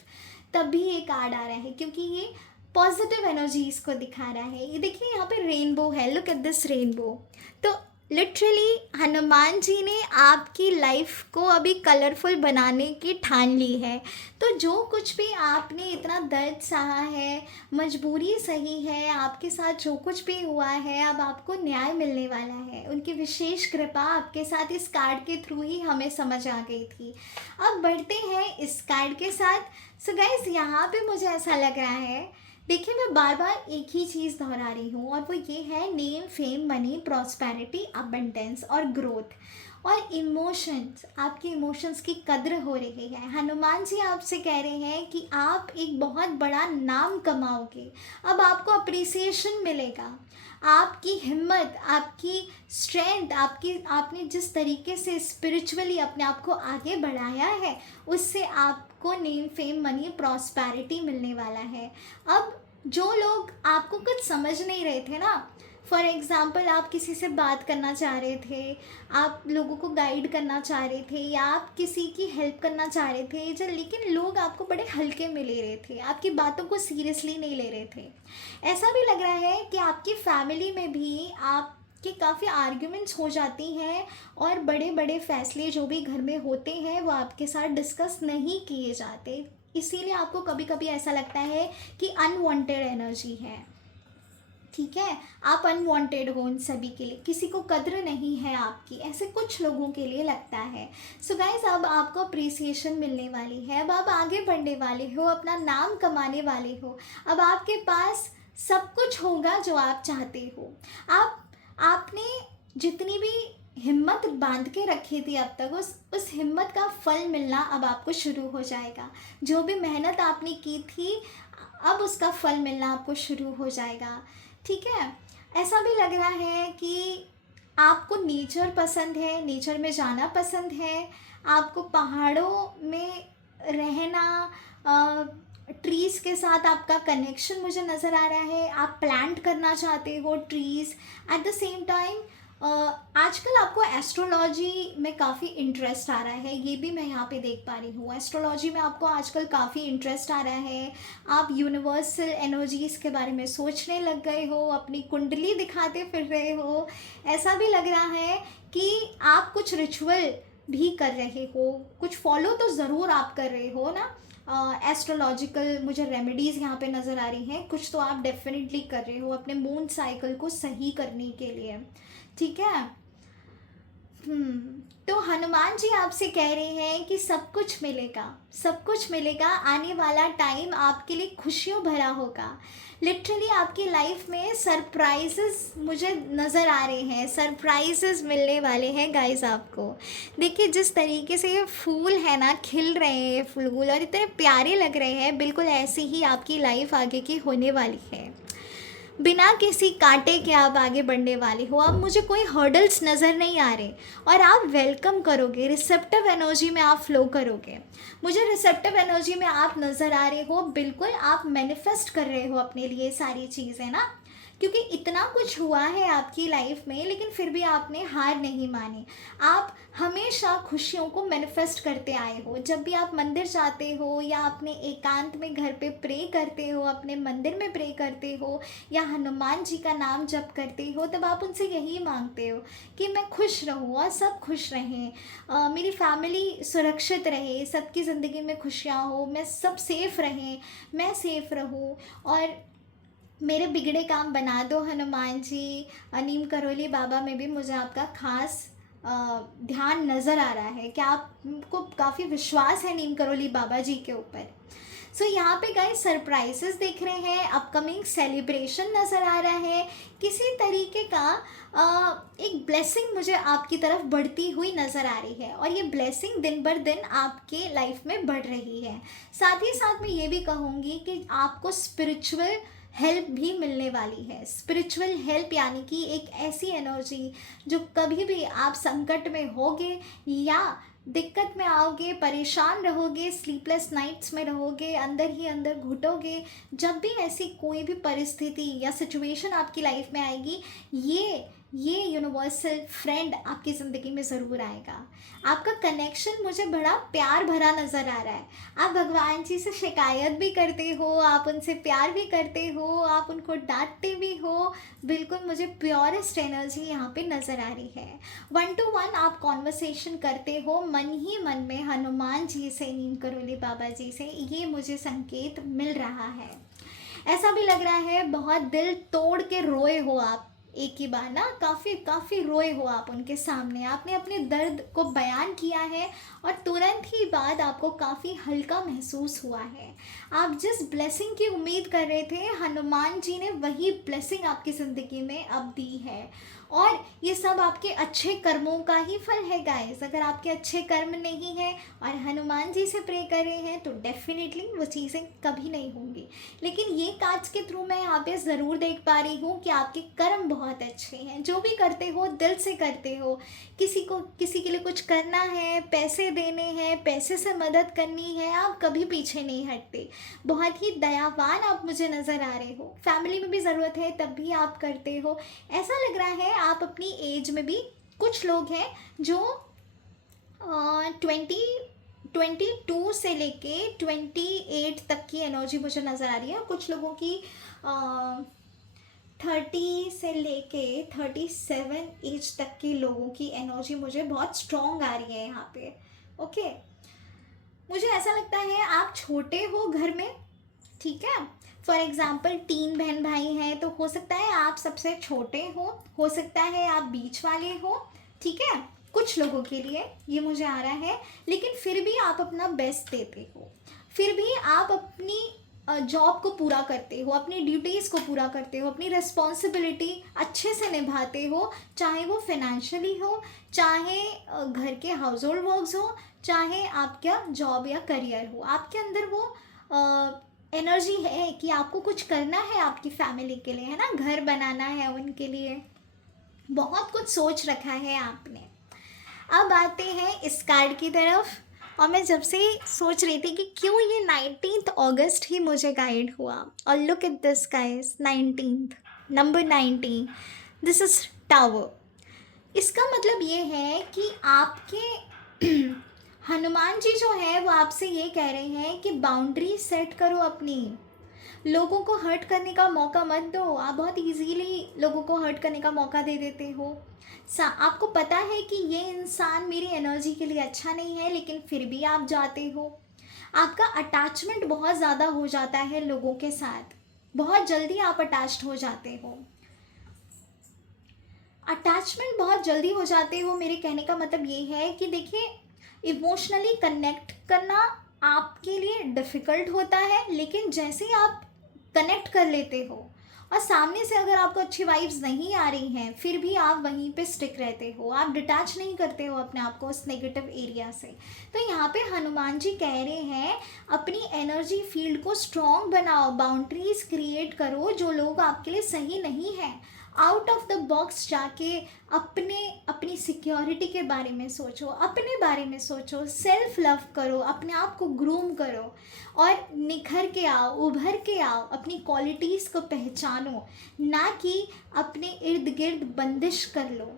तब भी ये कार्ड आ रहा है क्योंकि ये पॉजिटिव एनर्जीज को दिखा रहा है। ये देखिए यहाँ पे रेनबो है, लुक एट दिस रेनबो। तो लिटरली हनुमान जी ने आपकी लाइफ को अभी कलरफुल बनाने की ठान ली है। तो जो कुछ भी आपने इतना दर्द सहा है, मजबूरी सही है, आपके साथ जो कुछ भी हुआ है, अब आपको न्याय मिलने वाला है। उनकी विशेष कृपा आपके साथ इस कार्ड के थ्रू ही हमें समझ आ गई थी। अब बढ़ते हैं इस कार्ड के साथ। सो गाइस यहाँ पे मुझे ऐसा लग रहा है, देखिए मैं बार बार एक ही चीज़ दोहरा रही हूँ, और वो ये है name, fame, money, prosperity, abundance और ग्रोथ और इमोशंस। आपके इमोशंस की कद्र हो रही है। हनुमान जी आपसे कह रहे हैं कि आप एक बहुत बड़ा नाम कमाओगे, अब आपको अप्रिसिएशन मिलेगा, आपकी हिम्मत, आपकी स्ट्रेंथ, आपने जिस तरीके से स्पिरिचुअली अपने आप को आगे बढ़ाया है उससे आपको नेम, फेम, मनी, प्रॉस्पेरिटी मिलने वाला है। अब जो लोग आपको कुछ समझ नहीं रहे थे ना, फॉर एग्ज़ाम्पल आप किसी से बात करना चाह रहे थे, आप लोगों को गाइड करना चाह रहे थे, या आप किसी की हेल्प करना चाह रहे थे, जो लेकिन लोग आपको बड़े हल्के में ले रहे थे, आपकी बातों को सीरियसली नहीं ले रहे थे। ऐसा भी लग रहा है कि आपकी फैमिली में भी आप कि काफ़ी आर्ग्यूमेंट्स हो जाती हैं, और बड़े बड़े फैसले जो भी घर में होते हैं वो आपके साथ डिस्कस नहीं किए जाते, इसीलिए आपको कभी कभी ऐसा लगता है कि अनवांटेड एनर्जी है। ठीक है, आप अनवांटेड हो उन सभी के लिए, किसी को कद्र नहीं है आपकी, ऐसे कुछ लोगों के लिए लगता है। सो गाइस अब आपको अप्रिसिएशन मिलने वाली है, अब आप आगे बढ़ने वाले हो, अपना नाम कमाने वाले हो, अब आपके पास सब कुछ होगा जो आप चाहते हो। आपने जितनी भी हिम्मत बांध के रखी थी अब तक, उस हिम्मत का फल मिलना अब आपको शुरू हो जाएगा। जो भी मेहनत आपने की थी अब उसका फल मिलना आपको शुरू हो जाएगा। ठीक है, ऐसा भी लग रहा है कि आपको नेचर पसंद है, नेचर में जाना पसंद है, आपको पहाड़ों में रहना, ट्रीज़ के साथ आपका कनेक्शन मुझे नज़र आ रहा है, आप प्लांट करना चाहते हो trees. At the same time आजकल आपको एस्ट्रोलॉजी में काफ़ी इंटरेस्ट आ रहा है, ये भी मैं यहाँ पे देख पा रही हूँ। एस्ट्रोलॉजी में आपको आजकल काफ़ी इंटरेस्ट आ रहा है, आप यूनिवर्सल एनर्जीज़ के बारे में सोचने लग गए हो, अपनी कुंडली दिखाते फिर रहे हो। ऐसा भी लग रहा है कि आप कुछ रिचुअल भी कर रहे हो, कुछ फॉलो तो ज़रूर आप कर रहे हो ना। एस्ट्रोलॉजिकल मुझे रेमेडीज़ यहाँ पे नज़र आ रही हैं, कुछ तो आप डेफिनेटली कर रहे हो अपने मून साइकिल को सही करने के लिए। ठीक है, तो हनुमान जी आपसे कह रहे हैं कि सब कुछ मिलेगा, सब कुछ मिलेगा, आने वाला टाइम आपके लिए खुशियों भरा होगा। लिटरली आपकी लाइफ में सरप्राइजेस मुझे नज़र आ रहे हैं, सरप्राइजेस मिलने वाले हैं गाइस आपको। देखिए जिस तरीके से ये फूल है ना, खिल रहे हैं फूल और इतने प्यारे लग रहे हैं, बिल्कुल ऐसी ही आपकी लाइफ आगे की होने वाली है। बिना किसी कांटे के आप आगे बढ़ने वाले हो। अब मुझे कोई हर्डल्स नज़र नहीं आ रहे और आप वेलकम करोगे, रिसेप्टिव एनर्जी में आप फ्लो करोगे। मुझे रिसेप्टिव एनर्जी में आप नज़र आ रहे हो, बिल्कुल आप मैनिफेस्ट कर रहे हो अपने लिए सारी चीज़ें ना, क्योंकि इतना कुछ हुआ है आपकी लाइफ में लेकिन फिर भी आपने हार नहीं मानी। आप हमेशा खुशियों को मैनिफेस्ट करते आए हो। जब भी आप मंदिर जाते हो या अपने एकांत में घर पे प्रे करते हो, अपने मंदिर में प्रे करते हो या हनुमान जी का नाम जप करते हो, तब आप उनसे यही मांगते हो कि मैं खुश रहूँ और सब खुश रहें, मेरी फैमिली सुरक्षित रहे, सबकी ज़िंदगी में खुशियाँ हो, मैं सब सेफ़ रहें, मैं सेफ़ रहूँ और मेरे बिगड़े काम बना दो हनुमान जी। नीम करोली बाबा में भी मुझे आपका खास अ, ध्यान नज़र आ रहा है कि आपको काफ़ी विश्वास है नीम करोली बाबा जी के ऊपर। सो यहाँ पे गाइस सरप्राइजेस दिख रहे हैं, अपकमिंग सेलिब्रेशन नज़र आ रहा है, किसी तरीके का एक ब्लेसिंग मुझे आपकी तरफ बढ़ती हुई नज़र आ रही है और ये ब्लेसिंग दिन बर दिन आपके लाइफ में बढ़ रही है। साथ ही साथ मैं ये भी कहूँगी कि आपको स्पिरिचुअल हेल्प भी मिलने वाली है। स्पिरिचुअल हेल्प यानी कि एक ऐसी एनर्जी जो कभी भी आप संकट में होगे या दिक्कत में आओगे, परेशान रहोगे, स्लीपलेस नाइट्स में रहोगे, अंदर ही अंदर घुटोगे, जब भी ऐसी कोई भी परिस्थिति या सिचुएशन आपकी लाइफ में आएगी, ये यूनिवर्सल फ्रेंड आपकी ज़िंदगी में ज़रूर आएगा। आपका कनेक्शन मुझे बड़ा प्यार भरा नज़र आ रहा है। आप भगवान जी से शिकायत भी करते हो, आप उनसे प्यार भी करते हो, आप उनको डांटते भी हो। बिल्कुल मुझे प्योरेस्ट एनर्जी यहाँ पे नज़र आ रही है। 1 to 1 आप कॉन्वर्सेशन करते हो मन ही मन में हनुमान जी से, नीम करोली बाबा जी से, ये मुझे संकेत मिल रहा है। ऐसा भी लग रहा है बहुत दिल तोड़ के रोए हो आप एक ही बार ना, काफ़ी काफ़ी रोए हो आप उनके सामने, आपने अपने दर्द को बयान किया है और तुरंत ही बाद आपको काफ़ी हल्का महसूस हुआ है। आप जिस ब्लेसिंग की उम्मीद कर रहे थे, हनुमान जी ने वही ब्लेसिंग आपकी ज़िंदगी में अब दी है और ये सब आपके अच्छे कर्मों का ही फल है गाइस। अगर आपके अच्छे कर्म नहीं हैं और हनुमान जी से प्रे कर रहे हैं तो डेफिनेटली वो चीज़ें कभी नहीं होंगी। लेकिन ये कार्ड्स के थ्रू मैं यहाँ पे ज़रूर देख पा रही हूँ कि आपके कर्म बहुत अच्छे हैं। जो भी करते हो दिल से करते हो, किसी के लिए कुछ करना है, पैसे देने हैं, पैसे से मदद करनी है, आप कभी पीछे नहीं हटते। बहुत ही दयावान आप मुझे नज़र आ रहे हो। फैमिली में भी ज़रूरत है तब भी आप करते हो। ऐसा लग रहा है आप अपनी एज में भी, कुछ लोग हैं जो 22 से लेके 28 तक की एनर्जी मुझे नज़र आ रही है। कुछ लोगों की 30 से लेके 37 एज तक के लोगों की एनर्जी मुझे बहुत स्ट्रॉन्ग आ रही है यहाँ पे। ओके, मुझे ऐसा लगता है आप छोटे हो घर में, ठीक है। फॉर एग्ज़ाम्पल 3 बहन भाई हैं तो हो सकता है आप सबसे छोटे हो सकता है आप बीच वाले हो, ठीक है। कुछ लोगों के लिए ये मुझे आ रहा है, लेकिन फिर भी आप अपना बेस्ट देते हो, फिर भी आप अपनी जॉब को पूरा करते हो, अपनी ड्यूटीज़ को पूरा करते हो, अपनी रिस्पॉन्सिबिलिटी अच्छे से निभाते हो, चाहे वो फिनेंशियली हो, चाहे घर के हाउस होल्ड वर्क्स हो, चाहे आपका जॉब या करियर हो। आपके अंदर वो एनर्जी है कि आपको कुछ करना है आपकी फैमिली के लिए, है ना, घर बनाना है उनके लिए, बहुत कुछ सोच रखा है आपने। अब आते हैं इस कार्ड की तरफ और मैं जब से सोच रही थी कि क्यों ये 19 अगस्त ही मुझे गाइड हुआ, और look at this guys, 19 number 19, this is tower. इसका मतलब ये है कि आपके हनुमान जी जो है वो आपसे ये कह रहे हैं कि बाउंड्री सेट करो अपनी, लोगों को हर्ट करने का मौका मत दो। आप बहुत इजीली लोगों को हर्ट करने का मौका दे देते हो। आपको पता है कि ये इंसान मेरी एनर्जी के लिए अच्छा नहीं है, लेकिन फिर भी आप जाते हो। आपका अटैचमेंट बहुत ज़्यादा हो जाता है लोगों के साथ, बहुत जल्दी आप अटैच्ड हो जाते हो, अटैचमेंट बहुत जल्दी हो जाते हो। मेरे कहने का मतलब ये है कि देखिए, इमोशनली कनेक्ट करना आपके लिए डिफ़िकल्ट होता है, लेकिन जैसे ही आप कनेक्ट कर लेते हो और सामने से अगर आपको अच्छी वाइब्स नहीं आ रही हैं फिर भी आप वहीं पे स्टिक रहते हो, आप डिटैच नहीं करते हो अपने आप को उस नेगेटिव एरिया से। तो यहाँ पे हनुमान जी कह रहे हैं अपनी एनर्जी फील्ड को स्ट्रॉन्ग बनाओ, बाउंड्रीज क्रिएट करो, जो लोग आपके लिए सही नहीं है आउट ऑफ द बॉक्स जाके अपनी सिक्योरिटी के बारे में सोचो, अपने बारे में सोचो, सेल्फ लव करो, अपने आप को ग्रूम करो और निखर के आओ, उभर के आओ, अपनी क्वालिटीज़ को पहचानो, ना कि अपने इर्द गिर्द बंदिश कर लो,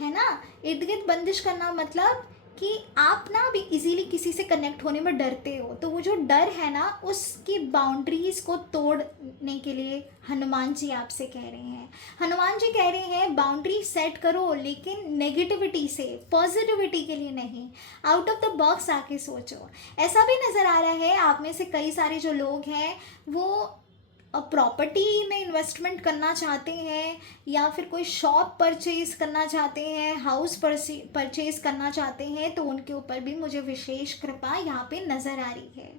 है ना। इर्द गिर्द बंदिश करना मतलब कि आप ना भी इजीली किसी से कनेक्ट होने में डरते हो, तो वो जो डर है ना उसकी बाउंड्रीज़ को तोड़ने के लिए हनुमान जी आपसे कह रहे हैं। हनुमान जी कह रहे हैं बाउंड्री सेट करो, लेकिन नेगेटिविटी से, पॉजिटिविटी के लिए नहीं, आउट ऑफ द बॉक्स आके सोचो। ऐसा भी नज़र आ रहा है आप में से कई सारे जो लोग हैं वो प्रॉपर्टी में इन्वेस्टमेंट करना चाहते हैं या फिर कोई शॉप परचेज़ करना चाहते हैं, हाउस परचेज़ करना चाहते हैं, तो उनके ऊपर भी मुझे विशेष कृपा यहाँ पे नज़र आ रही है।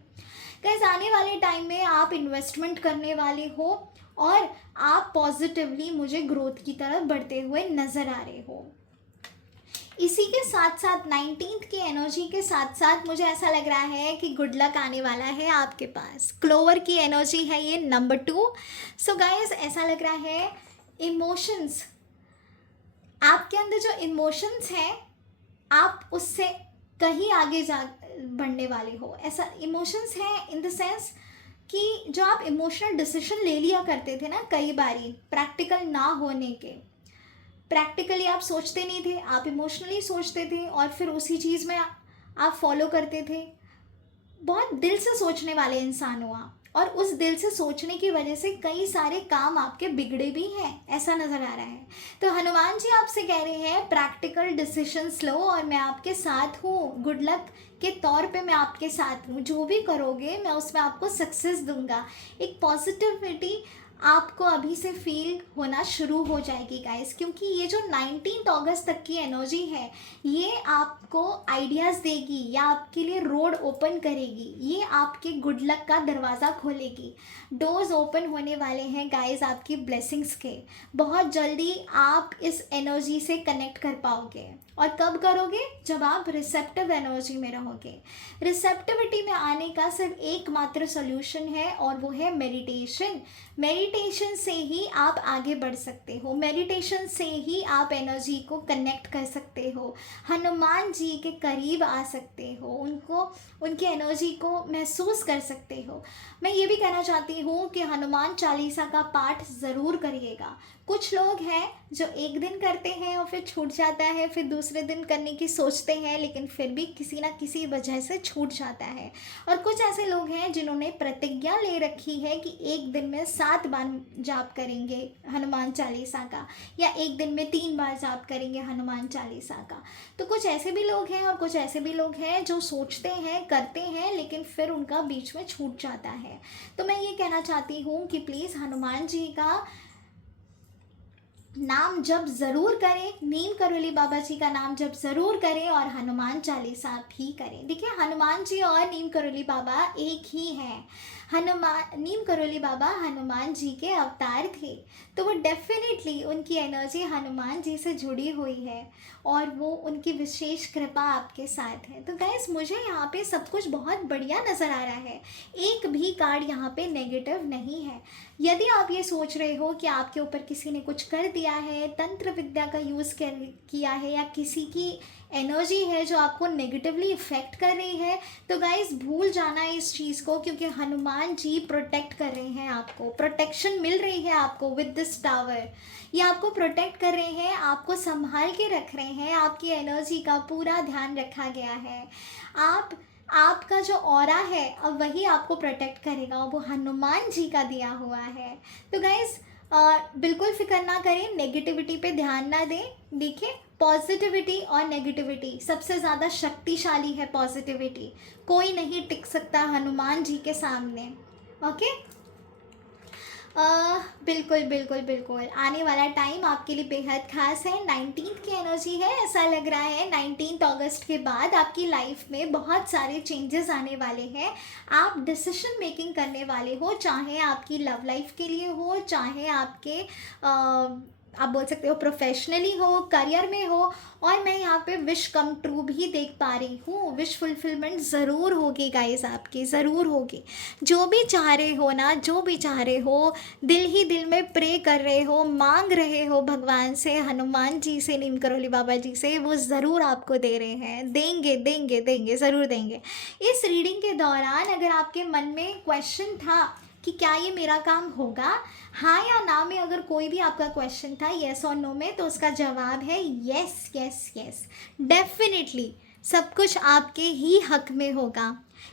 गाइस आने वाले टाइम में आप इन्वेस्टमेंट करने वाले हो और आप पॉजिटिवली मुझे ग्रोथ की तरफ बढ़ते हुए नज़र आ रहे हो। इसी के साथ साथ 19th की एनर्जी के साथ साथ मुझे ऐसा लग रहा है कि गुड लक आने वाला है आपके पास। क्लोवर की एनर्जी है ये नंबर 2। सो गाइस ऐसा लग रहा है इमोशंस, आपके अंदर जो इमोशंस हैं आप उससे कहीं आगे जा बढ़ने वाले हो। ऐसा इमोशंस हैं इन द सेंस कि जो आप इमोशनल डिसीजन ले लिया करते थे ना कई बारी प्रैक्टिकल ना होने के, प्रैक्टिकली आप सोचते नहीं थे, आप इमोशनली सोचते थे और फिर उसी चीज़ में आप फॉलो करते थे। बहुत दिल से सोचने वाले इंसान हो आप, और उस दिल से सोचने की वजह से कई सारे काम आपके बिगड़े भी हैं, ऐसा नज़र आ रहा है। तो हनुमान जी आपसे कह रहे हैं प्रैक्टिकल डिसीजंस लो और मैं आपके साथ हूँ, गुड लक के तौर पे मैं आपके साथ हूँ, जो भी करोगे मैं उसमें आपको सक्सेस दूंगा। एक पॉजिटिविटी आपको अभी से फील होना शुरू हो जाएगी गाइस, क्योंकि ये जो 19 अगस्त तक की एनर्जी है ये आपको आइडियाज़ देगी या आपके लिए रोड ओपन करेगी, ये आपके गुड लक का दरवाज़ा खोलेगी। डोर्स ओपन होने वाले हैं गाइस आपकी ब्लेसिंग्स के। बहुत जल्दी आप इस एनर्जी से कनेक्ट कर पाओगे, और कब करोगे? जब आप रिसेप्टिव एनर्जी में रहोगे। रिसेप्टिविटी में आने का सिर्फ एकमात्र सोल्यूशन है और वो है मेडिटेशन। मेडिटेशन से ही आप आगे बढ़ सकते हो, मेडिटेशन से ही आप एनर्जी को कनेक्ट कर सकते हो, हनुमान जी के करीब आ सकते हो, उनकी एनर्जी को महसूस कर सकते हो। मैं ये भी कहना चाहती हूँ कि हनुमान चालीसा का पाठ ज़रूर करिएगा। कुछ लोग हैं जो एक दिन करते हैं और फिर छूट जाता है, फिर दूसरे दिन करने की सोचते हैं लेकिन फिर भी किसी ना किसी वजह से छूट जाता है। और कुछ ऐसे लोग हैं जिन्होंने प्रतिज्ञा ले रखी है कि एक दिन में 7 बार जाप करेंगे हनुमान चालीसा का, या एक दिन में 3 बार जाप करेंगे हनुमान चालीसा का। तो कुछ ऐसे भी लोग हैं और कुछ ऐसे भी लोग हैं जो सोचते हैं, करते हैं, लेकिन फिर उनका बीच में छूट जाता है। तो मैं ये कहना चाहती हूँ कि प्लीज़ हनुमान जी का नाम जप ज़रूर करें, नीम करोली बाबा जी का नाम जप ज़रूर करें और हनुमान चालीसा भी करें। देखिए हनुमान जी और नीम करोली बाबा एक ही हैं। नीम करोली बाबा हनुमान जी के अवतार थे, तो वो डेफिनेटली उनकी एनर्जी हनुमान जी से जुड़ी हुई है और वो उनकी विशेष कृपा आपके साथ है। तो गाइस मुझे यहाँ पे सब कुछ बहुत बढ़िया नज़र आ रहा है, एक भी कार्ड यहाँ पे नेगेटिव नहीं है। यदि आप ये सोच रहे हो कि आपके ऊपर किसी ने कुछ कर दिया है, तंत्र विद्या का यूज़ किया है, या किसी की एनर्जी है जो आपको नेगेटिवली इफ़ेक्ट कर रही है, तो गाइस भूल जाना इस चीज़ को, क्योंकि हनुमान जी प्रोटेक्ट कर रहे हैं आपको, प्रोटेक्शन मिल रही है आपको विद दिस टावर। ये आपको प्रोटेक्ट कर रहे हैं, आपको संभाल के रख रहे हैं, आपकी एनर्जी का पूरा ध्यान रखा गया है। आपका जो ऑरा है अब वही आपको प्रोटेक्ट करेगा, वो हनुमान जी का दिया हुआ है। तो गाइस बिल्कुल फिक्र ना करें, नेगेटिविटी पे ध्यान ना दें। देखिए पॉजिटिविटी और नेगेटिविटी सबसे ज़्यादा शक्तिशाली है। पॉजिटिविटी कोई नहीं टिक सकता हनुमान जी के सामने। ओके, बिल्कुल बिल्कुल बिल्कुल, आने वाला टाइम आपके लिए बेहद खास है। 19th की एनर्जी है, ऐसा लग रहा है 19 अगस्त के बाद आपकी लाइफ में बहुत सारे चेंजेस आने वाले हैं। आप डिसीजन मेकिंग करने वाले हो, चाहे आपकी लव लाइफ के लिए हो, चाहे आपके आप बोल सकते हो प्रोफेशनली हो, करियर में हो। और मैं यहाँ पे विश कम ट्रू भी देख पा रही हूँ, विश फुलफिलमेंट ज़रूर होगी गाइस, आपकी ज़रूर होगी। जो भी चाह रहे हो ना, जो भी चाह रहे हो, दिल ही दिल में प्रे कर रहे हो, मांग रहे हो भगवान से, हनुमान जी से, नीम करोली बाबा जी से, वो ज़रूर आपको दे रहे हैं, देंगे देंगे देंगे, ज़रूर देंगे। इस रीडिंग के दौरान अगर आपके मन में क्वेश्चन था कि क्या ये मेरा काम होगा, हाँ या ना में अगर कोई भी आपका क्वेश्चन था, येस और नो में, तो उसका जवाब है येस येस येस, डेफिनेटली सब कुछ आपके ही हक में होगा।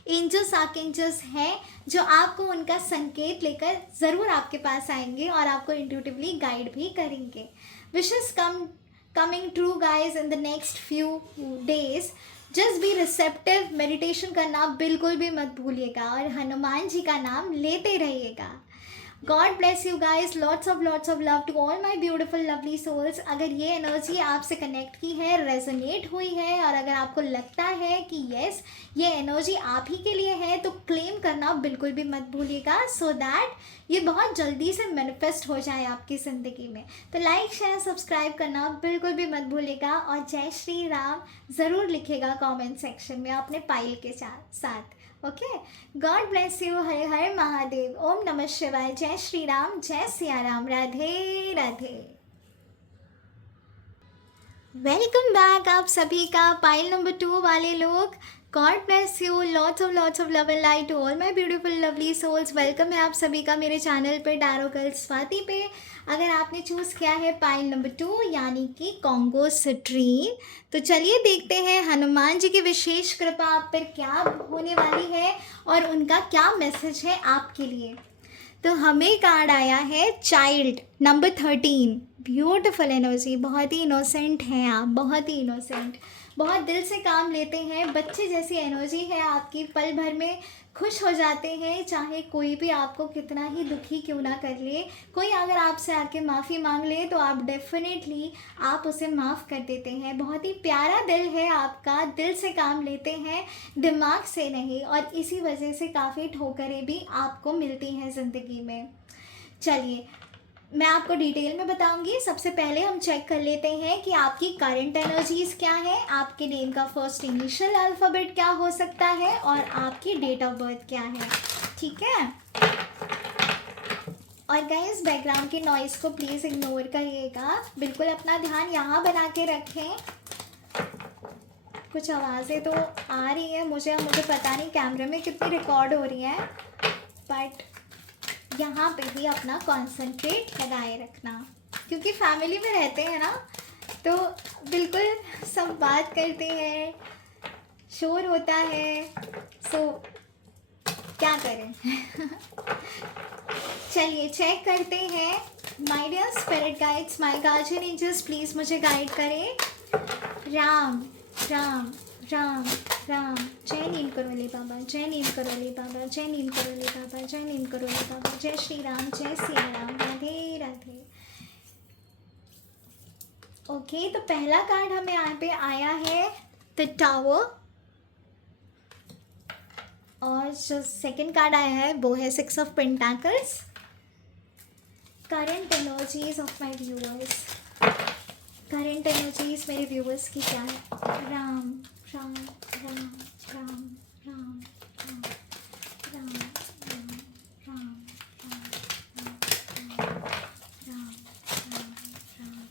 एंजल्स आर्कएंजल्स हैं जो आपको उनका संकेत लेकर ज़रूर आपके पास आएंगे और आपको इंट्यूटिवली गाइड भी करेंगे। Wishes coming true guys in the next few days. Just be receptive, meditation करना बिल्कुल भी मत भूलिएगा और हनुमान जी का नाम लेते रहिएगा। God bless you guys, lots of love to all my beautiful lovely souls. अगर ये एनर्जी आपसे कनेक्ट की है, रेजोनेट हुई है, और अगर आपको लगता है कि यस ये एनर्जी आप ही के लिए है, तो क्लेम करना बिल्कुल भी मत भूलिएगा, सो दैट ये बहुत जल्दी से मैनिफेस्ट हो जाए आपकी ज़िंदगी में। तो लाइक शेयर सब्सक्राइब करना बिल्कुल भी मत भूलिएगा और जय श्री राम ज़रूर लिखेगा कमेंट सेक्शन में अपने पायल के साथ। ओके, गॉड ब्लेस यू, हर हर महादेव, ओम नमः शिवाय, जय श्री राम, जय सिया राम, राधे राधे। वेलकम बैक आप सभी का, पाइल नंबर 2 वाले लोग। God bless you, lots of love and light to all my beautiful lovely souls. Welcome है आप सभी का मेरे चैनल पे, टैरो गर्ल स्वाति पे। अगर आपने चूज़ किया है पाइल नंबर 2 यानी कि कॉन्गो सिट्रीन, तो चलिए देखते हैं हनुमान जी की विशेष कृपा आप पर क्या होने वाली है और उनका क्या मैसेज है आपके लिए। तो हमें कार्ड आया है चाइल्ड नंबर 13। ब्यूटिफुल एनर्जी, बहुत ही इनोसेंट हैं आप, बहुत ही इनोसेंट, बहुत दिल से काम लेते हैं, बच्चे जैसी एनर्जी है आपकी, पल भर में खुश हो जाते हैं, चाहे कोई भी आपको कितना ही दुखी क्यों ना कर ले। कोई अगर आपसे आके माफ़ी मांग ले तो आप डेफिनेटली आप उसे माफ़ कर देते हैं। बहुत ही प्यारा दिल है आपका, दिल से काम लेते हैं, दिमाग से नहीं, और इसी वजह से काफ़ी ठोकरें भी आपको मिलती हैं ज़िंदगी में। चलिए मैं आपको डिटेल में बताऊंगी। सबसे पहले हम चेक कर लेते हैं कि आपकी करंट एनर्जीज क्या है, आपके नेम का फर्स्ट इनिशियल अल्फ़ाबेट क्या हो सकता है और आपकी डेट ऑफ बर्थ क्या है, ठीक है। और गाइस बैकग्राउंड के नॉइज़ को प्लीज़ इग्नोर करिएगा, बिल्कुल अपना ध्यान यहाँ बना के रखें। कुछ आवाज़ें तो आ रही है मुझे पता नहीं कैमरे में कितनी रिकॉर्ड हो रही है, बट यहाँ पे भी अपना कॉन्सेंट्रेट लगाए रखना, क्योंकि फैमिली में रहते हैं ना, तो बिल्कुल सब बात करते हैं, शोर होता है, सो क्या करें। चलिए चेक करते हैं। My dear spirit guides, my guardian angels, please मुझे गाइड करें। राम राम राम राम, जय नीम करोली बाबा, जय नीम करोली बाबा, जय नीम करोली बाबा, जय नीम करोली बाबा, जय श्री राम, जय सिया राम, राधे राधे। ओके, तो पहला कार्ड हमें यहाँ पे आया है द टावर, और जो सेकंड कार्ड आया है वो है 6 of pentacles. Current energies of my viewers, current energies मेरे व्यूअर्स की क्या है। राम राम राम राम राम राम राम राम राम राम राम।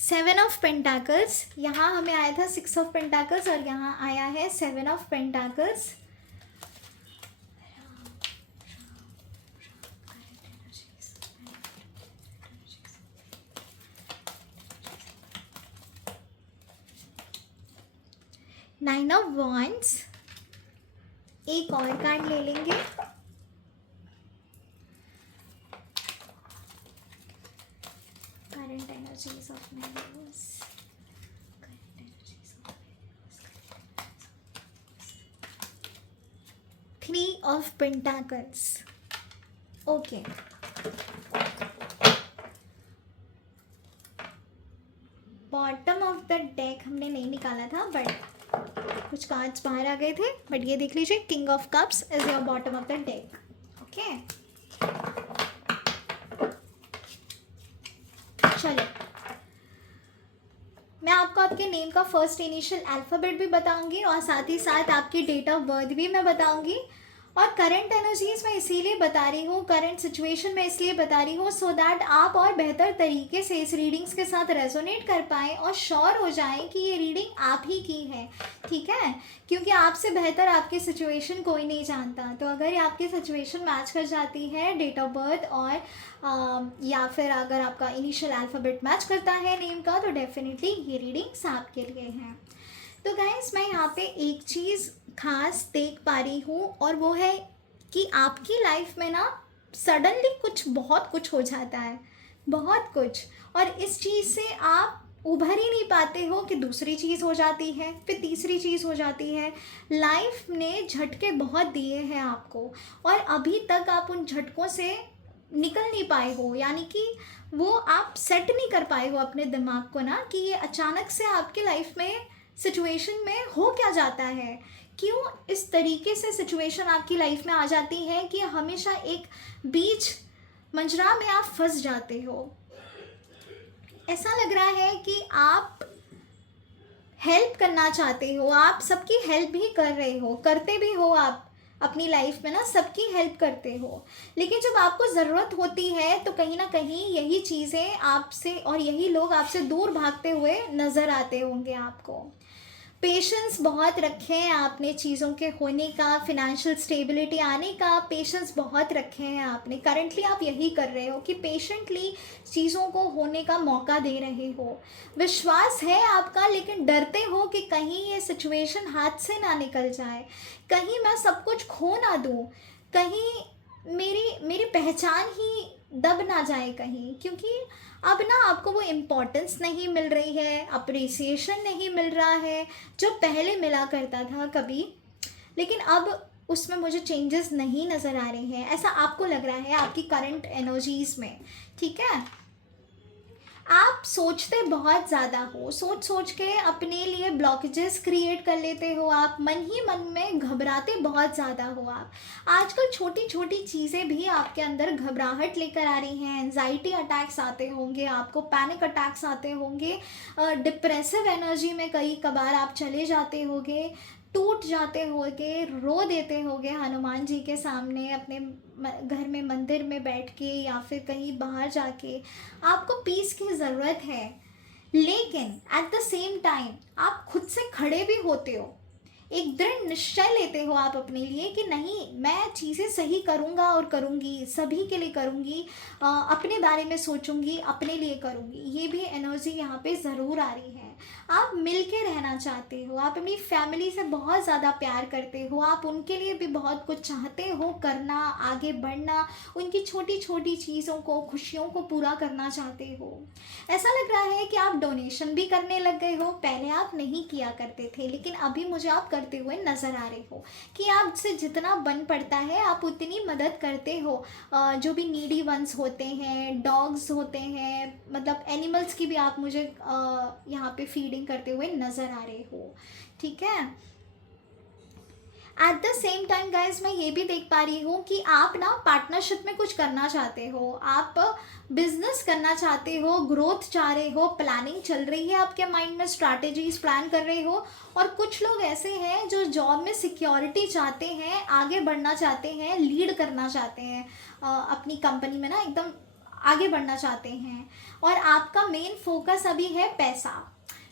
7 ऑफ पेंटाकल्स, यहाँ हमें आया था 6 ऑफ पेंटाकल्स और यहाँ आया है 7 of pentacles. Nine of wands, एक और कार्ड ले लेंगे। Current energies of my viewers, of pentacles. Okay, bottom of the deck हमने नहीं निकाला था, बट कुछ कार्ड्स बाहर आ गए थे। बट ये देख लीजिए, king of cups is your bottom of the deck. Okay, चलो मैं आपको आपके नेम का फर्स्ट इनिशियल अल्फ़ाबेट भी बताऊंगी और साथ ही साथ आपकी डेट ऑफ बर्थ भी मैं बताऊंगी। और करंट एनर्जीज मैं इसीलिए बता रही हूँ, करंट सिचुएशन में इसलिए बता रही हूँ सो दैट आप और बेहतर तरीके से इस रीडिंग्स के साथ रेजोनेट कर पाएँ और श्योर हो जाएं कि ये रीडिंग आप ही की है, ठीक है। क्योंकि आपसे बेहतर आपकी सिचुएशन कोई नहीं जानता। तो अगर ये आपकी सिचुएशन मैच कर जाती है, डेट ऑफ बर्थ और या फिर अगर आपका इनिशियल अल्फ़ाबेट मैच करता है नेम का, तो डेफिनेटली ये रीडिंग्स आपके लिए हैं। तो गाइस, मैं यहाँ पे एक चीज़ खास देख पा रही हूँ और वो है कि आपकी लाइफ में ना सडनली बहुत कुछ हो जाता है, बहुत कुछ, और इस चीज़ से आप उभर ही नहीं पाते हो कि दूसरी चीज़ हो जाती है, फिर तीसरी चीज़ हो जाती है। लाइफ ने झटके बहुत दिए हैं आपको और अभी तक आप उन झटकों से निकल नहीं पाए हो, यानी कि वो आप सेट नहीं कर पाए हो अपने दिमाग को ना कि ये अचानक से आपके लाइफ में सिचुएशन में हो क्या जाता है, क्यों इस तरीके से सिचुएशन आपकी लाइफ में आ जाती है कि हमेशा एक बीच मंजरा में आप फंस जाते हो। ऐसा लग रहा है कि आप हेल्प करना चाहते हो, आप सबकी हेल्प भी कर रहे हो, करते भी हो, आप अपनी लाइफ में ना सबकी हेल्प करते हो, लेकिन जब आपको ज़रूरत होती है तो कहीं ना कहीं यही चीज़ें आपसे और यही लोग आपसे दूर भागते हुए नज़र आते होंगे आपको। पेशेंस बहुत रखे हैं आपने चीज़ों के होने का, फिनेंशियल स्टेबिलिटी आने का पेशेंस बहुत रखे हैं आपने। करंटली आप यही कर रहे हो कि पेशेंटली चीज़ों को होने का मौका दे रहे हो। विश्वास है आपका, लेकिन डरते हो कि कहीं ये सिचुएशन हाथ से ना निकल जाए, कहीं मैं सब कुछ खो ना दूँ, कहीं मेरी पहचान ही दब ना जाए कहीं, क्योंकि अब ना आपको वो इम्पोर्टेंस नहीं मिल रही है, अप्रिसिएशन नहीं मिल रहा है जो पहले मिला करता था कभी, लेकिन अब उसमें मुझे चेंजेस नहीं नज़र आ रहे हैं, ऐसा आपको लग रहा है आपकी करंट एनर्जीज़ में, ठीक है। आप सोचते बहुत ज़्यादा हो, सोच सोच के अपने लिए ब्लॉकेजेस क्रिएट कर लेते हो, आप मन ही मन में घबराते बहुत ज़्यादा हो। आप आजकल छोटी छोटी चीज़ें भी आपके अंदर घबराहट लेकर आ रही हैं, एंजाइटी अटैक्स आते होंगे आपको, पैनिक अटैक्स आते होंगे, डिप्रेसिव एनर्जी में कई कबार आप चले जाते होगे, टूट जाते होगे, रो देते होगे हनुमान जी के सामने अपने घर में मंदिर में बैठ के या फिर कहीं बाहर जाके। आपको पीस की ज़रूरत है, लेकिन एट द सेम टाइम आप खुद से खड़े भी होते हो, एक दृढ़ निश्चय लेते हो आप अपने लिए कि नहीं, मैं चीज़ें सही करूँगा और करूँगी, सभी के लिए करूँगी, अपने बारे में सोचूंगी, अपने लिए करूँगी। ये भी एनर्जी यहाँ पे ज़रूर आ रही है। आप मिल के रहना चाहते हो, आप अपनी फैमिली से बहुत ज़्यादा प्यार करते हो, आप उनके लिए भी बहुत कुछ चाहते हो करना, आगे बढ़ना, उनकी छोटी छोटी चीज़ों को, खुशियों को पूरा करना चाहते हो। ऐसा लग रहा है कि आप डोनेशन भी करने लग गए हो, पहले आप नहीं किया करते थे, लेकिन अभी मुझे आप करते हुए नज़र आ रहे हो कि आपसे जितना बन पड़ता है आप उतनी मदद करते हो। जो भी नीडी वंस होते हैं, डॉग्स होते हैं, मतलब एनिमल्स की भी आप मुझे यहाँ पे फीडिंग करते हुए नज़र आ रहे हो, ठीक है। At the same time guys, मैं ये भी देख पा रही हूँ कि आप ना पार्टनरशिप में कुछ करना चाहते हो, आप बिजनेस करना चाहते हो, ग्रोथ चाह रहे हो, प्लानिंग चल रही है आपके माइंड में, स्ट्रैटेजीज प्लान कर रहे हो। और कुछ लोग ऐसे हैं जो जॉब में सिक्योरिटी चाहते हैं, आगे बढ़ना चाहते हैं, लीड करना चाहते हैं, अपनी कंपनी में ना एकदम आगे बढ़ना चाहते हैं। और आपका मेन फोकस अभी है पैसा,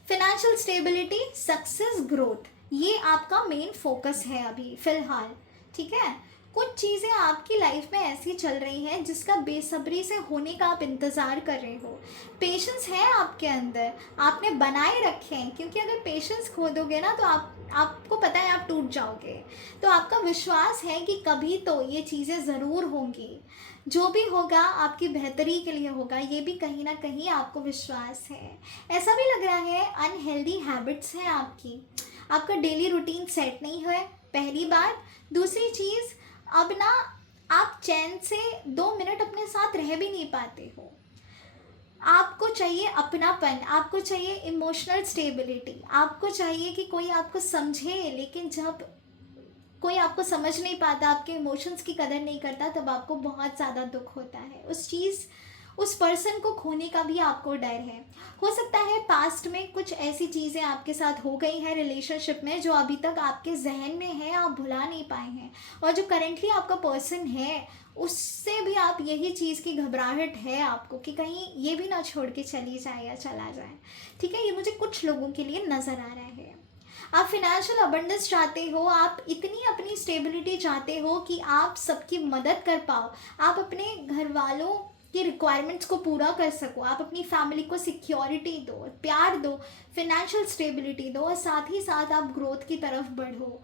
फिनेंशियल स्टेबिलिटी, सक्सेस, ग्रोथ, ये आपका मेन फोकस है अभी फ़िलहाल, ठीक है। कुछ चीज़ें आपकी लाइफ में ऐसी चल रही हैं जिसका बेसब्री से होने का आप इंतज़ार कर रहे हो। पेशेंस है आपके अंदर, आपने बनाए रखे हैं, क्योंकि अगर पेशेंस खो दोगे ना तो आपको पता है आप टूट जाओगे। तो आपका विश्वास है कि कभी तो ये चीज़ें ज़रूर होंगी, जो भी होगा आपकी बेहतरी के लिए होगा, ये भी कहीं ना कहीं आपको विश्वास है। ऐसा भी लग रहा है अनहेल्दी हैबिट्स हैं आपकी, आपका डेली रूटीन सेट नहीं है, पहली बात। दूसरी चीज़, अब ना आप चैन से 2 मिनट अपने साथ रह भी नहीं पाते हो। आपको चाहिए अपनापन, आपको चाहिए इमोशनल स्टेबिलिटी, आपको चाहिए कि कोई आपको समझे। लेकिन जब कोई आपको समझ नहीं पाता, आपके इमोशंस की कदर नहीं करता, तब आपको बहुत ज़्यादा दुख होता है। उस पर्सन को खोने का भी आपको डर है। हो सकता है पास्ट में कुछ ऐसी चीज़ें आपके साथ हो गई हैं रिलेशनशिप में जो अभी तक आपके जहन में है, आप भुला नहीं पाए हैं। और जो करेंटली आपका पर्सन है उससे भी आप यही चीज़ की घबराहट है आपको कि कहीं ये भी ना छोड़ के चली जाए या चला जाए। ठीक है, ये मुझे कुछ लोगों के लिए नज़र आ रहा है। आप फिनेंशियल अबंडेंस चाहते हो, आप इतनी अपनी स्टेबिलिटी चाहते हो कि आप सबकी मदद कर पाओ, आप अपने घर वालों की रिक्वायरमेंट्स को पूरा कर सको, आप अपनी फैमिली को सिक्योरिटी दो, प्यार दो, फिनेंशियल स्टेबिलिटी दो, और साथ ही साथ आप ग्रोथ की तरफ बढ़ो।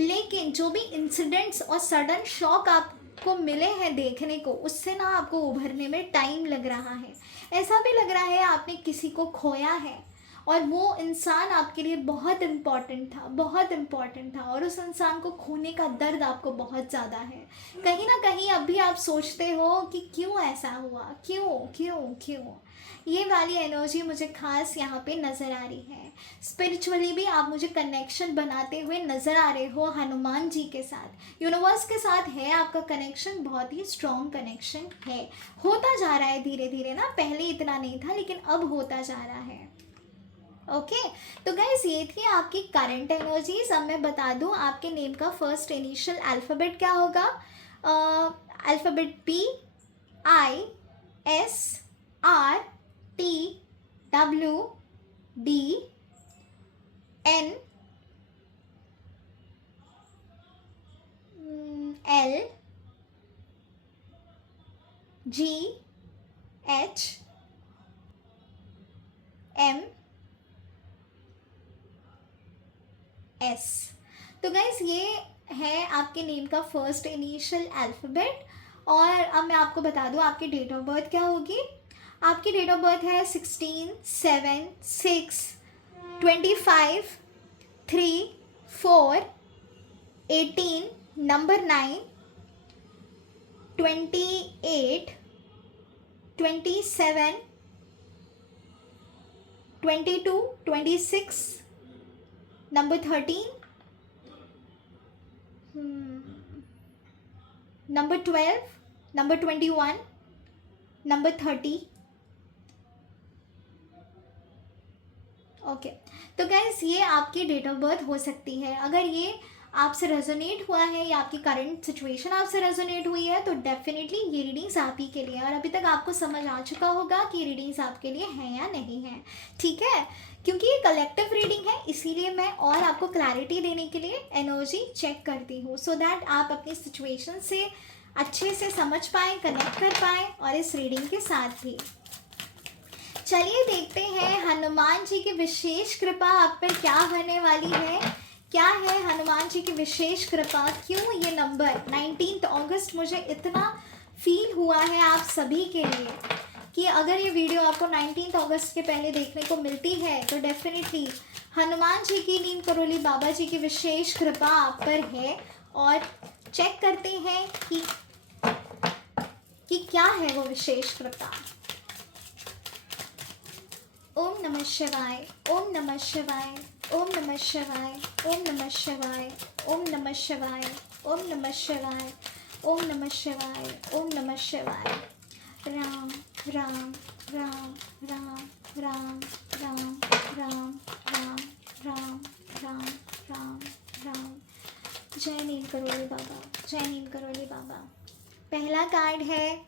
लेकिन जो भी इंसिडेंट्स और सडन शॉक आपको मिले हैं देखने को, उससे ना आपको उभरने में टाइम लग रहा है। ऐसा भी लग रहा है आपने किसी को खोया है और वो इंसान आपके लिए बहुत इम्पॉर्टेंट था, बहुत इम्पॉर्टेंट था, और उस इंसान को खोने का दर्द आपको बहुत ज़्यादा है। कहीं ना कहीं अभी आप सोचते हो कि क्यों ऐसा हुआ, क्यों क्यों क्यों। ये वाली एनर्जी मुझे खास यहाँ पे नज़र आ रही है। स्पिरिचुअली भी आप मुझे कनेक्शन बनाते हुए नज़र आ रहे हो हनुमान जी के साथ, यूनिवर्स के साथ है आपका कनेक्शन, बहुत ही स्ट्रॉन्ग कनेक्शन है। होता जा रहा है धीरे धीरे ना, पहले इतना नहीं था लेकिन अब होता जा रहा है। ओके, तो गाइज ये थी आपकी करंट एनर्जीज। अब मैं बता दूं आपके नेम का फर्स्ट इनिशियल अल्फ़ाबेट क्या होगा। Alphabet PISRTWDNLGHM S। तो गाइज ये है आपके नेम का फर्स्ट इनिशियल अल्फ़ाबेट। और अब मैं आपको बता दूं आपकी डेट ऑफ बर्थ क्या होगी। आपकी डेट ऑफ बर्थ है 16/7/6/25/3/4/18 number 9 28 27 22 26 number 13 number 12 number 21 number 30। Okay, तो गाइज ये आपकी डेट ऑफ बर्थ हो सकती है। अगर ये आपसे रेजोनेट हुआ है या आपकी करंट सिचुएशन आपसे रेजोनेट हुई है तो डेफिनेटली ये रीडिंग्स आप ही के लिए है। और अभी तक आपको समझ आ चुका होगा कि रीडिंग्स आपके लिए हैं या नहीं हैं। ठीक है, क्योंकि ये कलेक्टिव रीडिंग है इसीलिए मैं और आपको क्लैरिटी देने के लिए एनर्जी चेक करती हूँ, सो दैट आप अपनी सिचुएशन से अच्छे से समझ पाएँ, कनेक्ट कर पाएँ, और इस रीडिंग के साथ भी। चलिए देखते हैं हनुमान जी की विशेष कृपा आप पर क्या होने वाली है। क्या है हनुमान जी की विशेष कृपा, क्यों ये नंबर 19 अगस्त मुझे इतना फील हुआ है आप सभी के लिए कि अगर ये वीडियो आपको 19 अगस्त के पहले देखने को मिलती है तो डेफिनेटली हनुमान जी की, नीम करोली बाबा जी की विशेष कृपा आप पर है। और चेक करते हैं कि क्या है वो विशेष कृपा। ओम नमः शिवाय, ओम नमः शिवाय, ओम नमः शिवाय, ओम नमः शिवाय, ओम नमः शिवाय, ओम नमः शिवाय, ओम नमः शिवाय, ओम नमः शिवाय। राम राम राम राम राम राम राम राम राम राम राम राम। जय नीम करोली बाबा, जय नीम करोली बाबा। पहला कार्ड है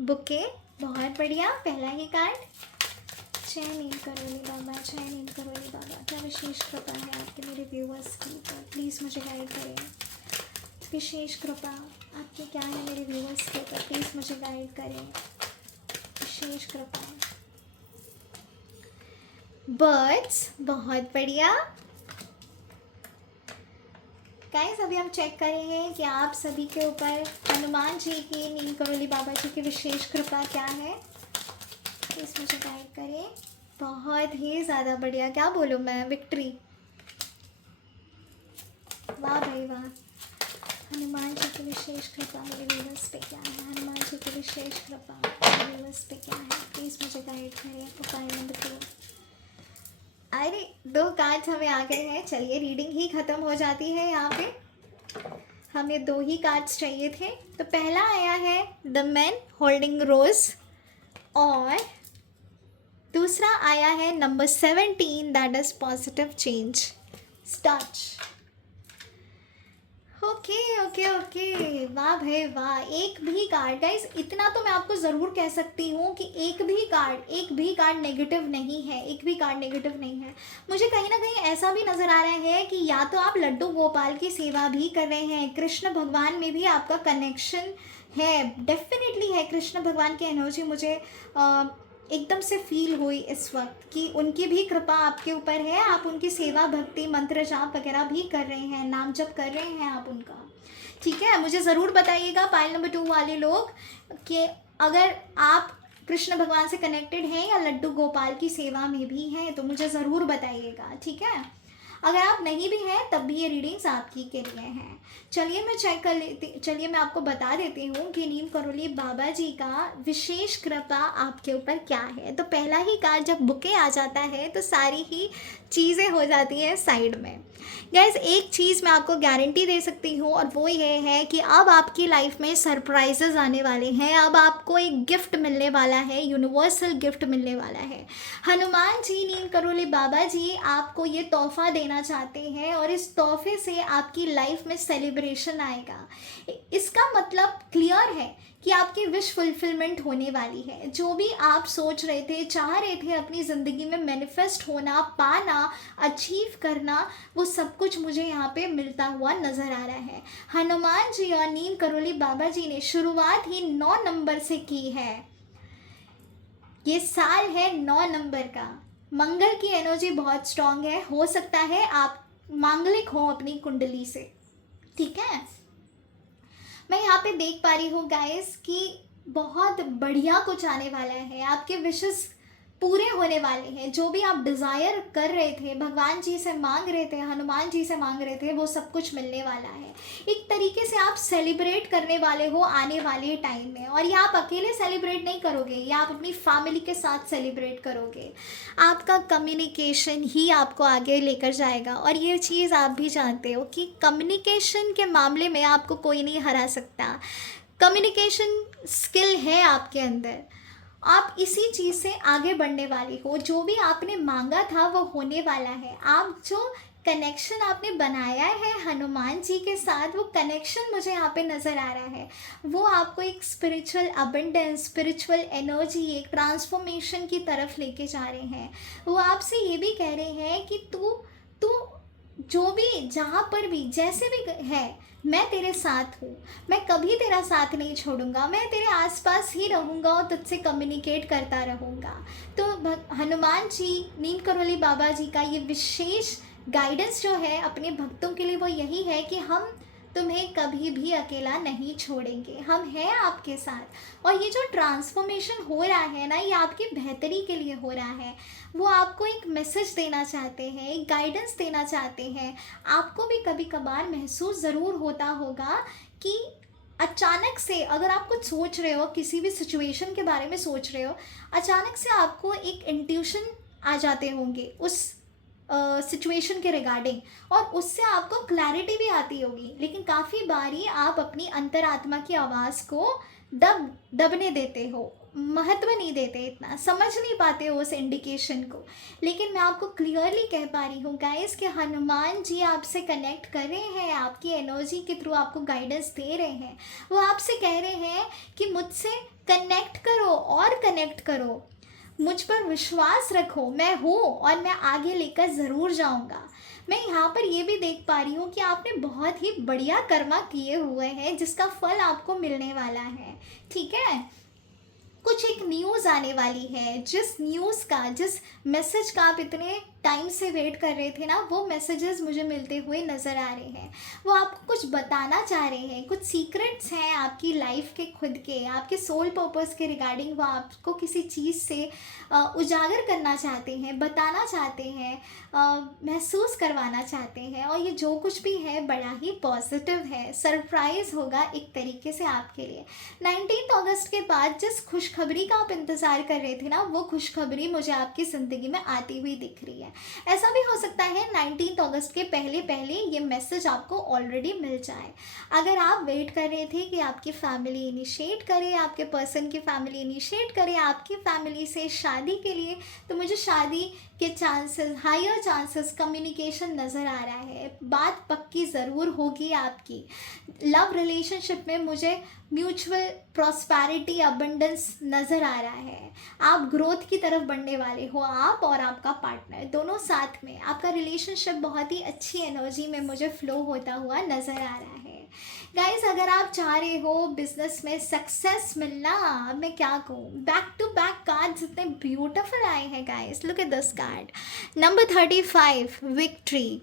बुके, बहुत बढ़िया, पहला ही कार्ड। जय नीम करोली बाबा, जय नीम करोली बाबा। क्या विशेष कृपा है आपके मेरे व्यूअर्स की, तो प्लीज़ मुझे गाइड करें। विशेष कृपा आपकी क्या है मेरे व्यूअर्स के ऊपर, प्लीज़ मुझे गाइड करें। विशेष कृपा। बर्ड्स, बहुत बढ़िया। गाइस अभी हम चेक करेंगे कि आप सभी के ऊपर हनुमान जी की, नीम करोली बाबा जी की विशेष कृपा क्या है। प्लीज़ मुझे गाइड करें। बहुत ही ज़्यादा बढ़िया, क्या बोलूँ मैं, विक्ट्री। वाह भाई वाह। हनुमान जी की विशेष कृपा मेरे व्यूअर्स पे क्या है? हनुमान जी की विशेष कृपा मेरे व्यूअर्स पे क्या है? प्लीज़ मुझे गाइड करिए। Profile number 2। अरे 2 कार्ड्स हमें आ गए हैं। चलिए रीडिंग ही ख़त्म हो जाती है यहाँ पे। हमें 2 ही कार्ड्स चाहिए थे। तो पहला आया है द मैन होल्डिंग रोज और दूसरा आया है number 17 that is positive change. Start. Okay okay okay, वाह भाई वाह। एक भी कार्ड, गाइस इतना तो मैं आपको ज़रूर कह सकती हूँ कि एक भी कार्ड नेगेटिव नहीं है। एक भी कार्ड नेगेटिव नहीं है। मुझे कहीं ना कहीं ऐसा भी नज़र आ रहा है कि या तो आप लड्डू गोपाल की सेवा भी कर रहे हैं, कृष्ण भगवान में भी आपका कनेक्शन है, डेफिनेटली है। कृष्ण भगवान की एनर्जी मुझे एकदम से फील हुई इस वक्त कि उनकी भी कृपा आपके ऊपर है। आप उनकी सेवा भक्ति मंत्र जाप वगैरह भी कर रहे हैं, नाम जप कर रहे हैं आप उनका। ठीक है, मुझे ज़रूर बताइएगा पाइल नंबर 2 वाले लोग कि अगर आप कृष्ण भगवान से कनेक्टेड हैं या लड्डू गोपाल की सेवा में भी हैं, तो मुझे ज़रूर बताइएगा। ठीक है, अगर आप नहीं भी हैं तब भी ये रीडिंग्स आपकी के लिए हैं। चलिए मैं चेक कर लेती, चलिए मैं आपको बता देती हूँ कि नीम करोली बाबा जी का विशेष कृपा आपके ऊपर क्या है। तो पहला ही कार्ड जब बुके आ जाता है तो सारी ही चीज़ें हो जाती हैं साइड में। गाइस एक चीज़ मैं आपको गारंटी दे सकती हूँ और वो ये है कि अब आपकी लाइफ में सरप्राइजेज आने वाले हैं। अब आपको एक गिफ्ट मिलने वाला है, यूनिवर्सल गिफ्ट मिलने वाला है। हनुमान जी नीम करोली बाबा जी आपको ये तोहफा देना चाहते हैं और इस तोहफे से आपकी लाइफ में सेलिब्रेशन आएगा। इसका मतलब क्लियर है कि आपकी विश फुलफिलमेंट होने वाली है। जो भी आप सोच रहे थे, चाह रहे थे अपनी ज़िंदगी में मैनिफेस्ट होना, पाना, अचीव करना, वो सब कुछ मुझे यहाँ पे मिलता हुआ नज़र आ रहा है। हनुमान जी और नीम करोली बाबा जी ने शुरुआत ही 9 नंबर से की है। ये साल है 9 नंबर का। मंगल की एनर्जी बहुत स्ट्रांग है। हो सकता है आप मांगलिक हो अपनी कुंडली से। ठीक है, मैं यहाँ पे देख पा रही हूँ गाइस कि बहुत बढ़िया कुछ आने वाला है। आपके विशेस पूरे होने वाले हैं। जो भी आप डिज़ायर कर रहे थे, भगवान जी से मांग रहे थे, हनुमान जी से मांग रहे थे, वो सब कुछ मिलने वाला है। एक तरीके से आप सेलिब्रेट करने वाले हो आने वाले टाइम में। और ये आप अकेले सेलिब्रेट नहीं करोगे, ये आप अपनी फैमिली के साथ सेलिब्रेट करोगे। आपका कम्युनिकेशन ही आपको आगे लेकर जाएगा। और ये चीज़ आप भी जानते हो कि कम्युनिकेशन के मामले में आपको कोई नहीं हरा सकता। कम्युनिकेशन स्किल है आपके अंदर। आप इसी चीज़ से आगे बढ़ने वाली हो। जो भी आपने मांगा था वो होने वाला है। आप जो कनेक्शन आपने बनाया है हनुमान जी के साथ, वो कनेक्शन मुझे यहाँ पे नज़र आ रहा है। वो आपको एक स्पिरिचुअल अबंडेंस, स्पिरिचुअल एनर्जी, एक ट्रांसफॉर्मेशन की तरफ लेके जा रहे हैं। वो आपसे ये भी कह रहे हैं कि तू तू जो भी, जहाँ पर भी, जैसे भी है, मैं तेरे साथ हूँ। मैं कभी तेरा साथ नहीं छोड़ूंगा। मैं तेरे आसपास ही रहूँगा और तुझसे कम्युनिकेट करता रहूँगा। तो हनुमान जी नीम करोली बाबा जी का ये विशेष गाइडेंस जो है अपने भक्तों के लिए, वो यही है कि हम तुम्हें कभी भी अकेला नहीं छोड़ेंगे, हम हैं आपके साथ। और ये जो ट्रांसफॉर्मेशन हो रहा है ना, ये आपकी बेहतरी के लिए हो रहा है। वो आपको एक मैसेज देना चाहते हैं, एक गाइडेंस देना चाहते हैं। आपको भी कभी कभार महसूस ज़रूर होता होगा कि अचानक से अगर आप कुछ सोच रहे हो, किसी भी सिचुएशन के बारे में सोच रहे हो, अचानक से आपको एक इंट्यूशन आ जाते होंगे उस सिचुएशन के रिगार्डिंग, और उससे आपको क्लैरिटी भी आती होगी। लेकिन काफ़ी बारी आप अपनी अंतरात्मा की आवाज़ को दबने देते हो, महत्व नहीं देते, इतना समझ नहीं पाते हो उस इंडिकेशन को। लेकिन मैं आपको क्लियरली कह पा रही हूँ गाइस कि हनुमान जी आपसे कनेक्ट कर रहे हैं, आपकी एनर्जी के थ्रू आपको गाइडेंस दे रहे हैं। वो आपसे कह रहे हैं कि मुझसे कनेक्ट करो और कनेक्ट करो, मुझ पर विश्वास रखो, मैं हूँ और मैं आगे लेकर ज़रूर जाऊँगा। मैं यहाँ पर ये भी देख पा रही हूँ कि आपने बहुत ही बढ़िया कर्मा किए हुए हैं जिसका फल आपको मिलने वाला है। ठीक है, कुछ एक न्यूज़ आने वाली है, जिस न्यूज़ का, जिस मैसेज का आप इतने टाइम से वेट कर रहे थे ना, वो मैसेजेस मुझे मिलते हुए नज़र आ रहे हैं। वो आपको कुछ बताना चाह रहे हैं, कुछ सीक्रेट्स हैं आपकी लाइफ के, खुद के, आपके सोल पर्पस के रिगार्डिंग। वो आपको किसी चीज़ से उजागर करना चाहते हैं, बताना चाहते हैं, महसूस करवाना चाहते हैं। और ये जो कुछ भी है बड़ा ही पॉजिटिव है, सरप्राइज़ होगा एक तरीके से आपके लिए। 19 अगस्त के बाद जिस खुशखबरी का आप इंतज़ार कर रहे थे ना, वो खुशखबरी मुझे आपकी ज़िंदगी में आती हुई दिख रही है। ऐसा भी हो सकता है 19 अगस्त के पहले पहले ये मैसेज आपको ऑलरेडी मिल जाए। अगर आप वेट कर रहे थे कि आपकी फैमिली इनिशिएट करे, आपके पर्सन की फैमिली इनिशिएट करे आपकी फैमिली से शादी के लिए, तो मुझे शादी के चांसेस, हायर चांसेस, कम्युनिकेशन नज़र आ रहा है। बात पक्की ज़रूर होगी आपकी। लव रिलेशनशिप में मुझे म्यूचुअल प्रॉस्पेरिटी, अबंडेंस नज़र आ रहा है। आप ग्रोथ की तरफ बढ़ने वाले हो, आप और आपका पार्टनर दोनों साथ में। आपका रिलेशनशिप बहुत ही अच्छी एनर्जी में मुझे फ्लो होता हुआ नज़र आ रहा है। गाइस, अगर आप चाह रहे हो बिजनेस में सक्सेस मिलना, अब मैं क्या कहूँ, बैक टू बैक कार्ड्स इतने ब्यूटीफुल आए हैं guys. Look at this card, number 35, victory.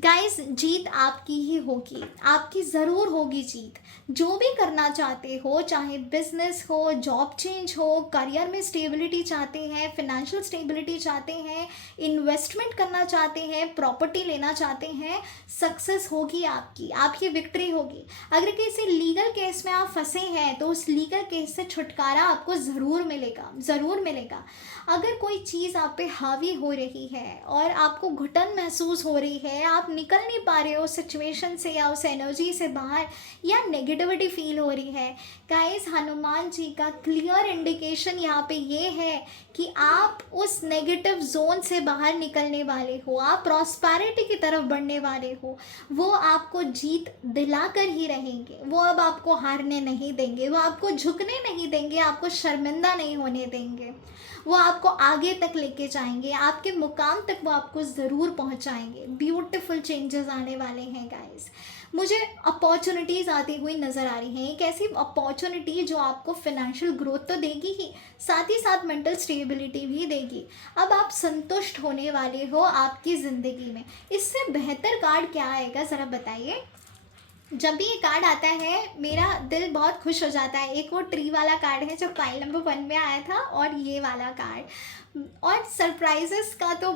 Guys, जीत आपकी ही होगी, आपकी ज़रूर होगी जीत। जो भी करना चाहते हो, चाहे बिजनेस हो, जॉब चेंज हो, करियर में स्टेबिलिटी चाहते हैं, फिनेंशियल स्टेबिलिटी चाहते हैं, इन्वेस्टमेंट करना चाहते हैं, प्रॉपर्टी लेना चाहते हैं, सक्सेस होगी आपकी, आपकी विक्ट्री होगी। अगर किसी लीगल केस में आप फंसे हैं तो उस लीगल केस से छुटकारा आपको ज़रूर मिलेगा, ज़रूर मिलेगा। अगर कोई चीज़ आप पे हावी हो रही है और आपको घुटन महसूस हो रही है, आप निकल नहीं पा रहे हो उस सिचुएशन से या उस एनर्जी से बाहर, या नेगेटिविटी फील हो रही है, गाइस, हनुमान जी का क्लियर इंडिकेशन यहाँ पे ये है कि आप उस नेगेटिव जोन से बाहर निकलने वाले हो, आप प्रॉस्पेरिटी की तरफ बढ़ने वाले हो। वो आपको जीत दिलाकर ही रहेंगे, वो अब आपको हारने नहीं देंगे, वो आपको झुकने नहीं देंगे, आपको शर्मिंदा नहीं होने देंगे। वो आपको आगे तक लेके जाएंगे, आपके मुकाम तक वो आपको ज़रूर पहुंचाएंगे। ब्यूटीफुल चेंजेस आने वाले हैं गाइस। मुझे अपॉर्चुनिटीज़ आती हुई नज़र आ रही हैं, एक ऐसी अपॉर्चुनिटी जो आपको फिनेंशियल ग्रोथ तो देगी ही, साथ ही साथ मेंटल स्टेबिलिटी भी देगी। अब आप संतुष्ट होने वाले हो आपकी ज़िंदगी में। इससे बेहतर कार्ड क्या आएगा, ज़रा बताइए। जब भी ये कार्ड आता है मेरा दिल बहुत खुश हो जाता है। एक वो ट्री वाला कार्ड है जो पाइल नंबर 1 में आया था, और ये वाला कार्ड, और सरप्राइजेस का तो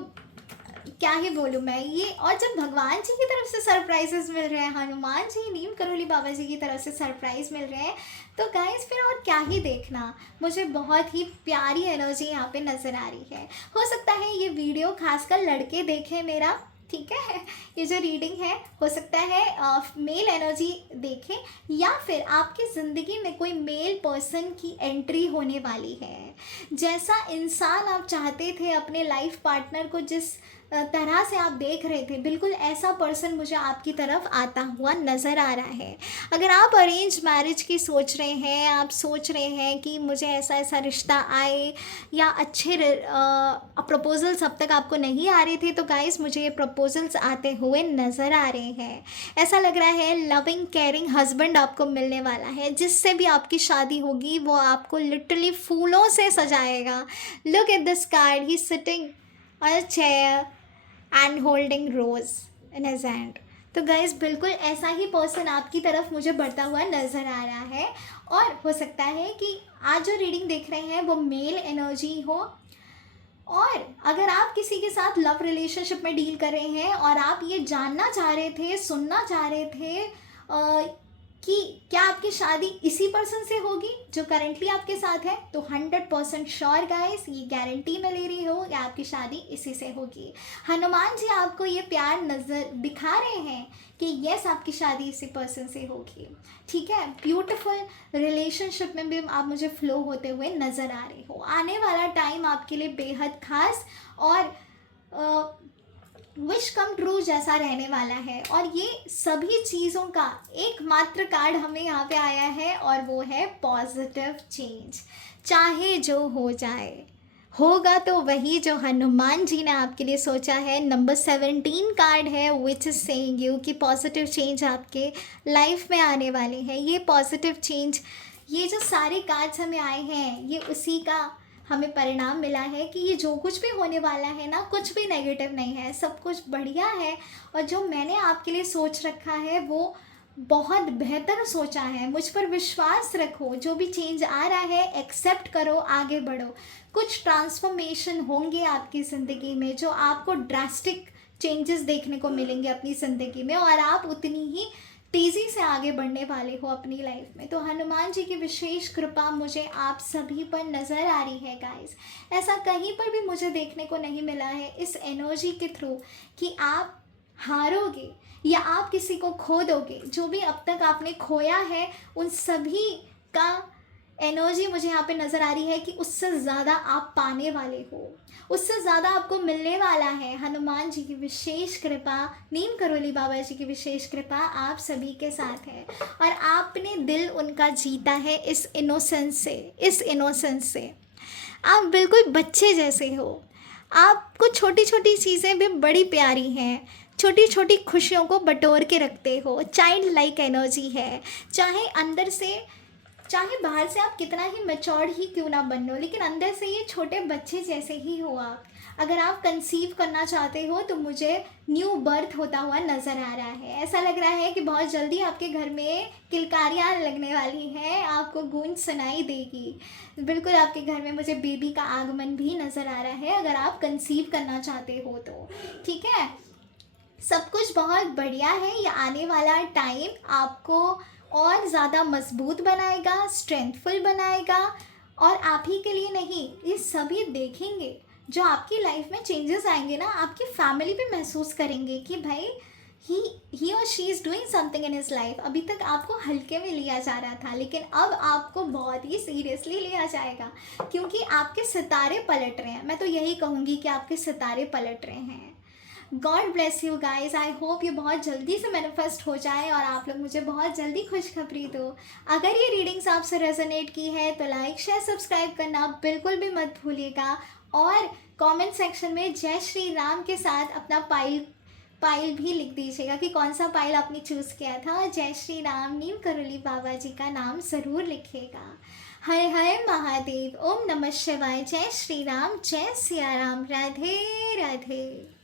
क्या ही बोलूँ मैं ये। और जब भगवान जी की तरफ से सरप्राइजेस मिल रहे हैं, हनुमान जी, नीम करोली बाबा जी की तरफ से सरप्राइज़ मिल रहे हैं, तो गाइस फिर और क्या ही देखना। मुझे बहुत ही प्यारी एनर्जी यहाँ पे नज़र आ रही है। हो सकता है ये वीडियो खासकर लड़के देखें मेरा, ठीक है, ये जो रीडिंग है, हो सकता है मेल एनर्जी देखें, या फिर आपकी ज़िंदगी में कोई मेल पर्सन की एंट्री होने वाली है। जैसा इंसान आप चाहते थे अपने लाइफ पार्टनर को, जिस तरह से आप देख रहे थे, बिल्कुल ऐसा पर्सन मुझे आपकी तरफ आता हुआ नज़र आ रहा है। अगर आप अरेंज मैरिज की सोच रहे हैं, आप सोच रहे हैं कि मुझे ऐसा ऐसा रिश्ता आए, या अच्छे प्रपोजल्स अब तक आपको नहीं आ रहे थे, तो गाइस मुझे ये प्रपोजल्स आते हुए नज़र आ रहे हैं। ऐसा लग रहा है लविंग केयरिंग हस्बैंड आपको मिलने वाला है, जिससे भी आपकी शादी होगी वो आपको लिटरली फूलों से सजाएगा। Look at this card, he sitting on a chair and holding rose in his hand. तो गाइस बिल्कुल ऐसा ही पर्सन आपकी तरफ मुझे बढ़ता हुआ नज़र आ रहा है। और हो सकता है कि आज जो रीडिंग देख रहे हैं वो मेल एनर्जी हो, और अगर आप किसी के साथ लव रिलेशनशिप में डील कर रहे हैं और आप ये जानना चाह रहे थे, सुनना चाह रहे थे कि क्या आपकी शादी इसी पर्सन से होगी जो करेंटली आपके साथ है, तो 100% श्योर गाइस, ये गारंटी मैं ले रही हूँ कि आपकी शादी इसी से होगी। हनुमान जी आपको ये प्यार नज़र दिखा रहे हैं कि यस, आपकी शादी इसी पर्सन से होगी, ठीक है। ब्यूटीफुल रिलेशनशिप में भी आप मुझे फ्लो होते हुए नज़र आ रहे हो। आने वाला टाइम आपके लिए बेहद खास और विश कम ट्रू जैसा रहने वाला है। और ये सभी चीज़ों का एकमात्र कार्ड हमें यहाँ पे आया है, और वो है पॉजिटिव चेंज। चाहे जो हो जाए, होगा तो वही जो हनुमान जी ने आपके लिए सोचा है। नंबर 17 कार्ड है, विच इज़ सेइंग यू कि पॉजिटिव चेंज आपके लाइफ में आने वाले हैं। ये पॉजिटिव चेंज ये जो सारे कार्ड्स हमें आए हैं, ये उसी का हमें परिणाम मिला है कि ये जो कुछ भी होने वाला है ना, कुछ भी नेगेटिव नहीं है, सब कुछ बढ़िया है। और जो मैंने आपके लिए सोच रखा है वो बहुत बेहतर सोचा है। मुझ पर विश्वास रखो, जो भी चेंज आ रहा है एक्सेप्ट करो, आगे बढ़ो। कुछ ट्रांसफॉर्मेशन होंगे आपकी ज़िंदगी में जो आपको ड्रास्टिक चेंजेस देखने को मिलेंगे अपनी ज़िंदगी में, और आप उतनी ही तेज़ी से आगे बढ़ने वाले हो अपनी लाइफ में। तो हनुमान जी की विशेष कृपा मुझे आप सभी पर नज़र आ रही है गाइस। ऐसा कहीं पर भी मुझे देखने को नहीं मिला है इस एनर्जी के थ्रू कि आप हारोगे या आप किसी को खो दोगे। जो भी अब तक आपने खोया है उन सभी का एनर्जी मुझे यहाँ पे नज़र आ रही है कि उससे ज़्यादा आप पाने वाले हो, उससे ज़्यादा आपको मिलने वाला है। हनुमान जी की विशेष कृपा, नीम करोली बाबा जी की विशेष कृपा आप सभी के साथ है। और आपने दिल उनका जीता है इस इनोसेंस से, इस इनोसेंस से। आप बिल्कुल बच्चे जैसे हो। आपको छोटी छोटी चीज़ें भी बड़ी प्यारी हैं, छोटी छोटी खुशियों को बटोर के रखते हो। चाइल्ड लाइक एनर्जी है। चाहे अंदर से, चाहे बाहर से आप कितना ही मैच्योर्ड ही क्यों ना बनो, लेकिन अंदर से ये छोटे बच्चे जैसे ही हो आप। अगर आप कंसीव करना चाहते हो तो मुझे न्यू बर्थ होता हुआ नज़र आ रहा है। ऐसा लग रहा है कि बहुत जल्दी आपके घर में किलकारियाँ लगने वाली हैं, आपको गूंज सुनाई देगी। बिल्कुल आपके घर में मुझे बेबी का आगमन भी नज़र आ रहा है, अगर आप कंसीव करना चाहते हो तो। ठीक है, सब कुछ बहुत बढ़िया है। ये आने वाला टाइम आपको और ज़्यादा मजबूत बनाएगा, स्ट्रेंथफुल बनाएगा। और आप ही के लिए नहीं, ये सभी देखेंगे। जो आपकी लाइफ में चेंजेस आएंगे ना, आपकी फैमिली भी महसूस करेंगे कि भाई ही और she is doing something in his life. अभी तक आपको हल्के में लिया जा रहा था, लेकिन अब आपको बहुत ही सीरियसली लिया जाएगा, क्योंकि आपके सितारे पलट रहे हैं। मैं तो यही कहूँगी कि आपके सितारे पलट रहे हैं। God bless you guys. I hope ये बहुत जल्दी से मैनिफेस्ट हो जाए और आप लोग मुझे बहुत जल्दी खुशखबरी दो। अगर ये रीडिंग्स आपसे रेजोनेट की है तो लाइक शेयर सब्सक्राइब करना बिल्कुल भी मत भूलिएगा। और कमेंट सेक्शन में जय श्री राम के साथ अपना पाइल भी लिख दीजिएगा कि कौन सा पाइल आपने चूज़ किया था। और जय श्री राम नीम करोली बाबा जी का नाम ज़रूर लिखिएगा। हर हर महादेव, ओम नमः शिवाय, जय श्री राम, जय सिया राम, राधे राधे।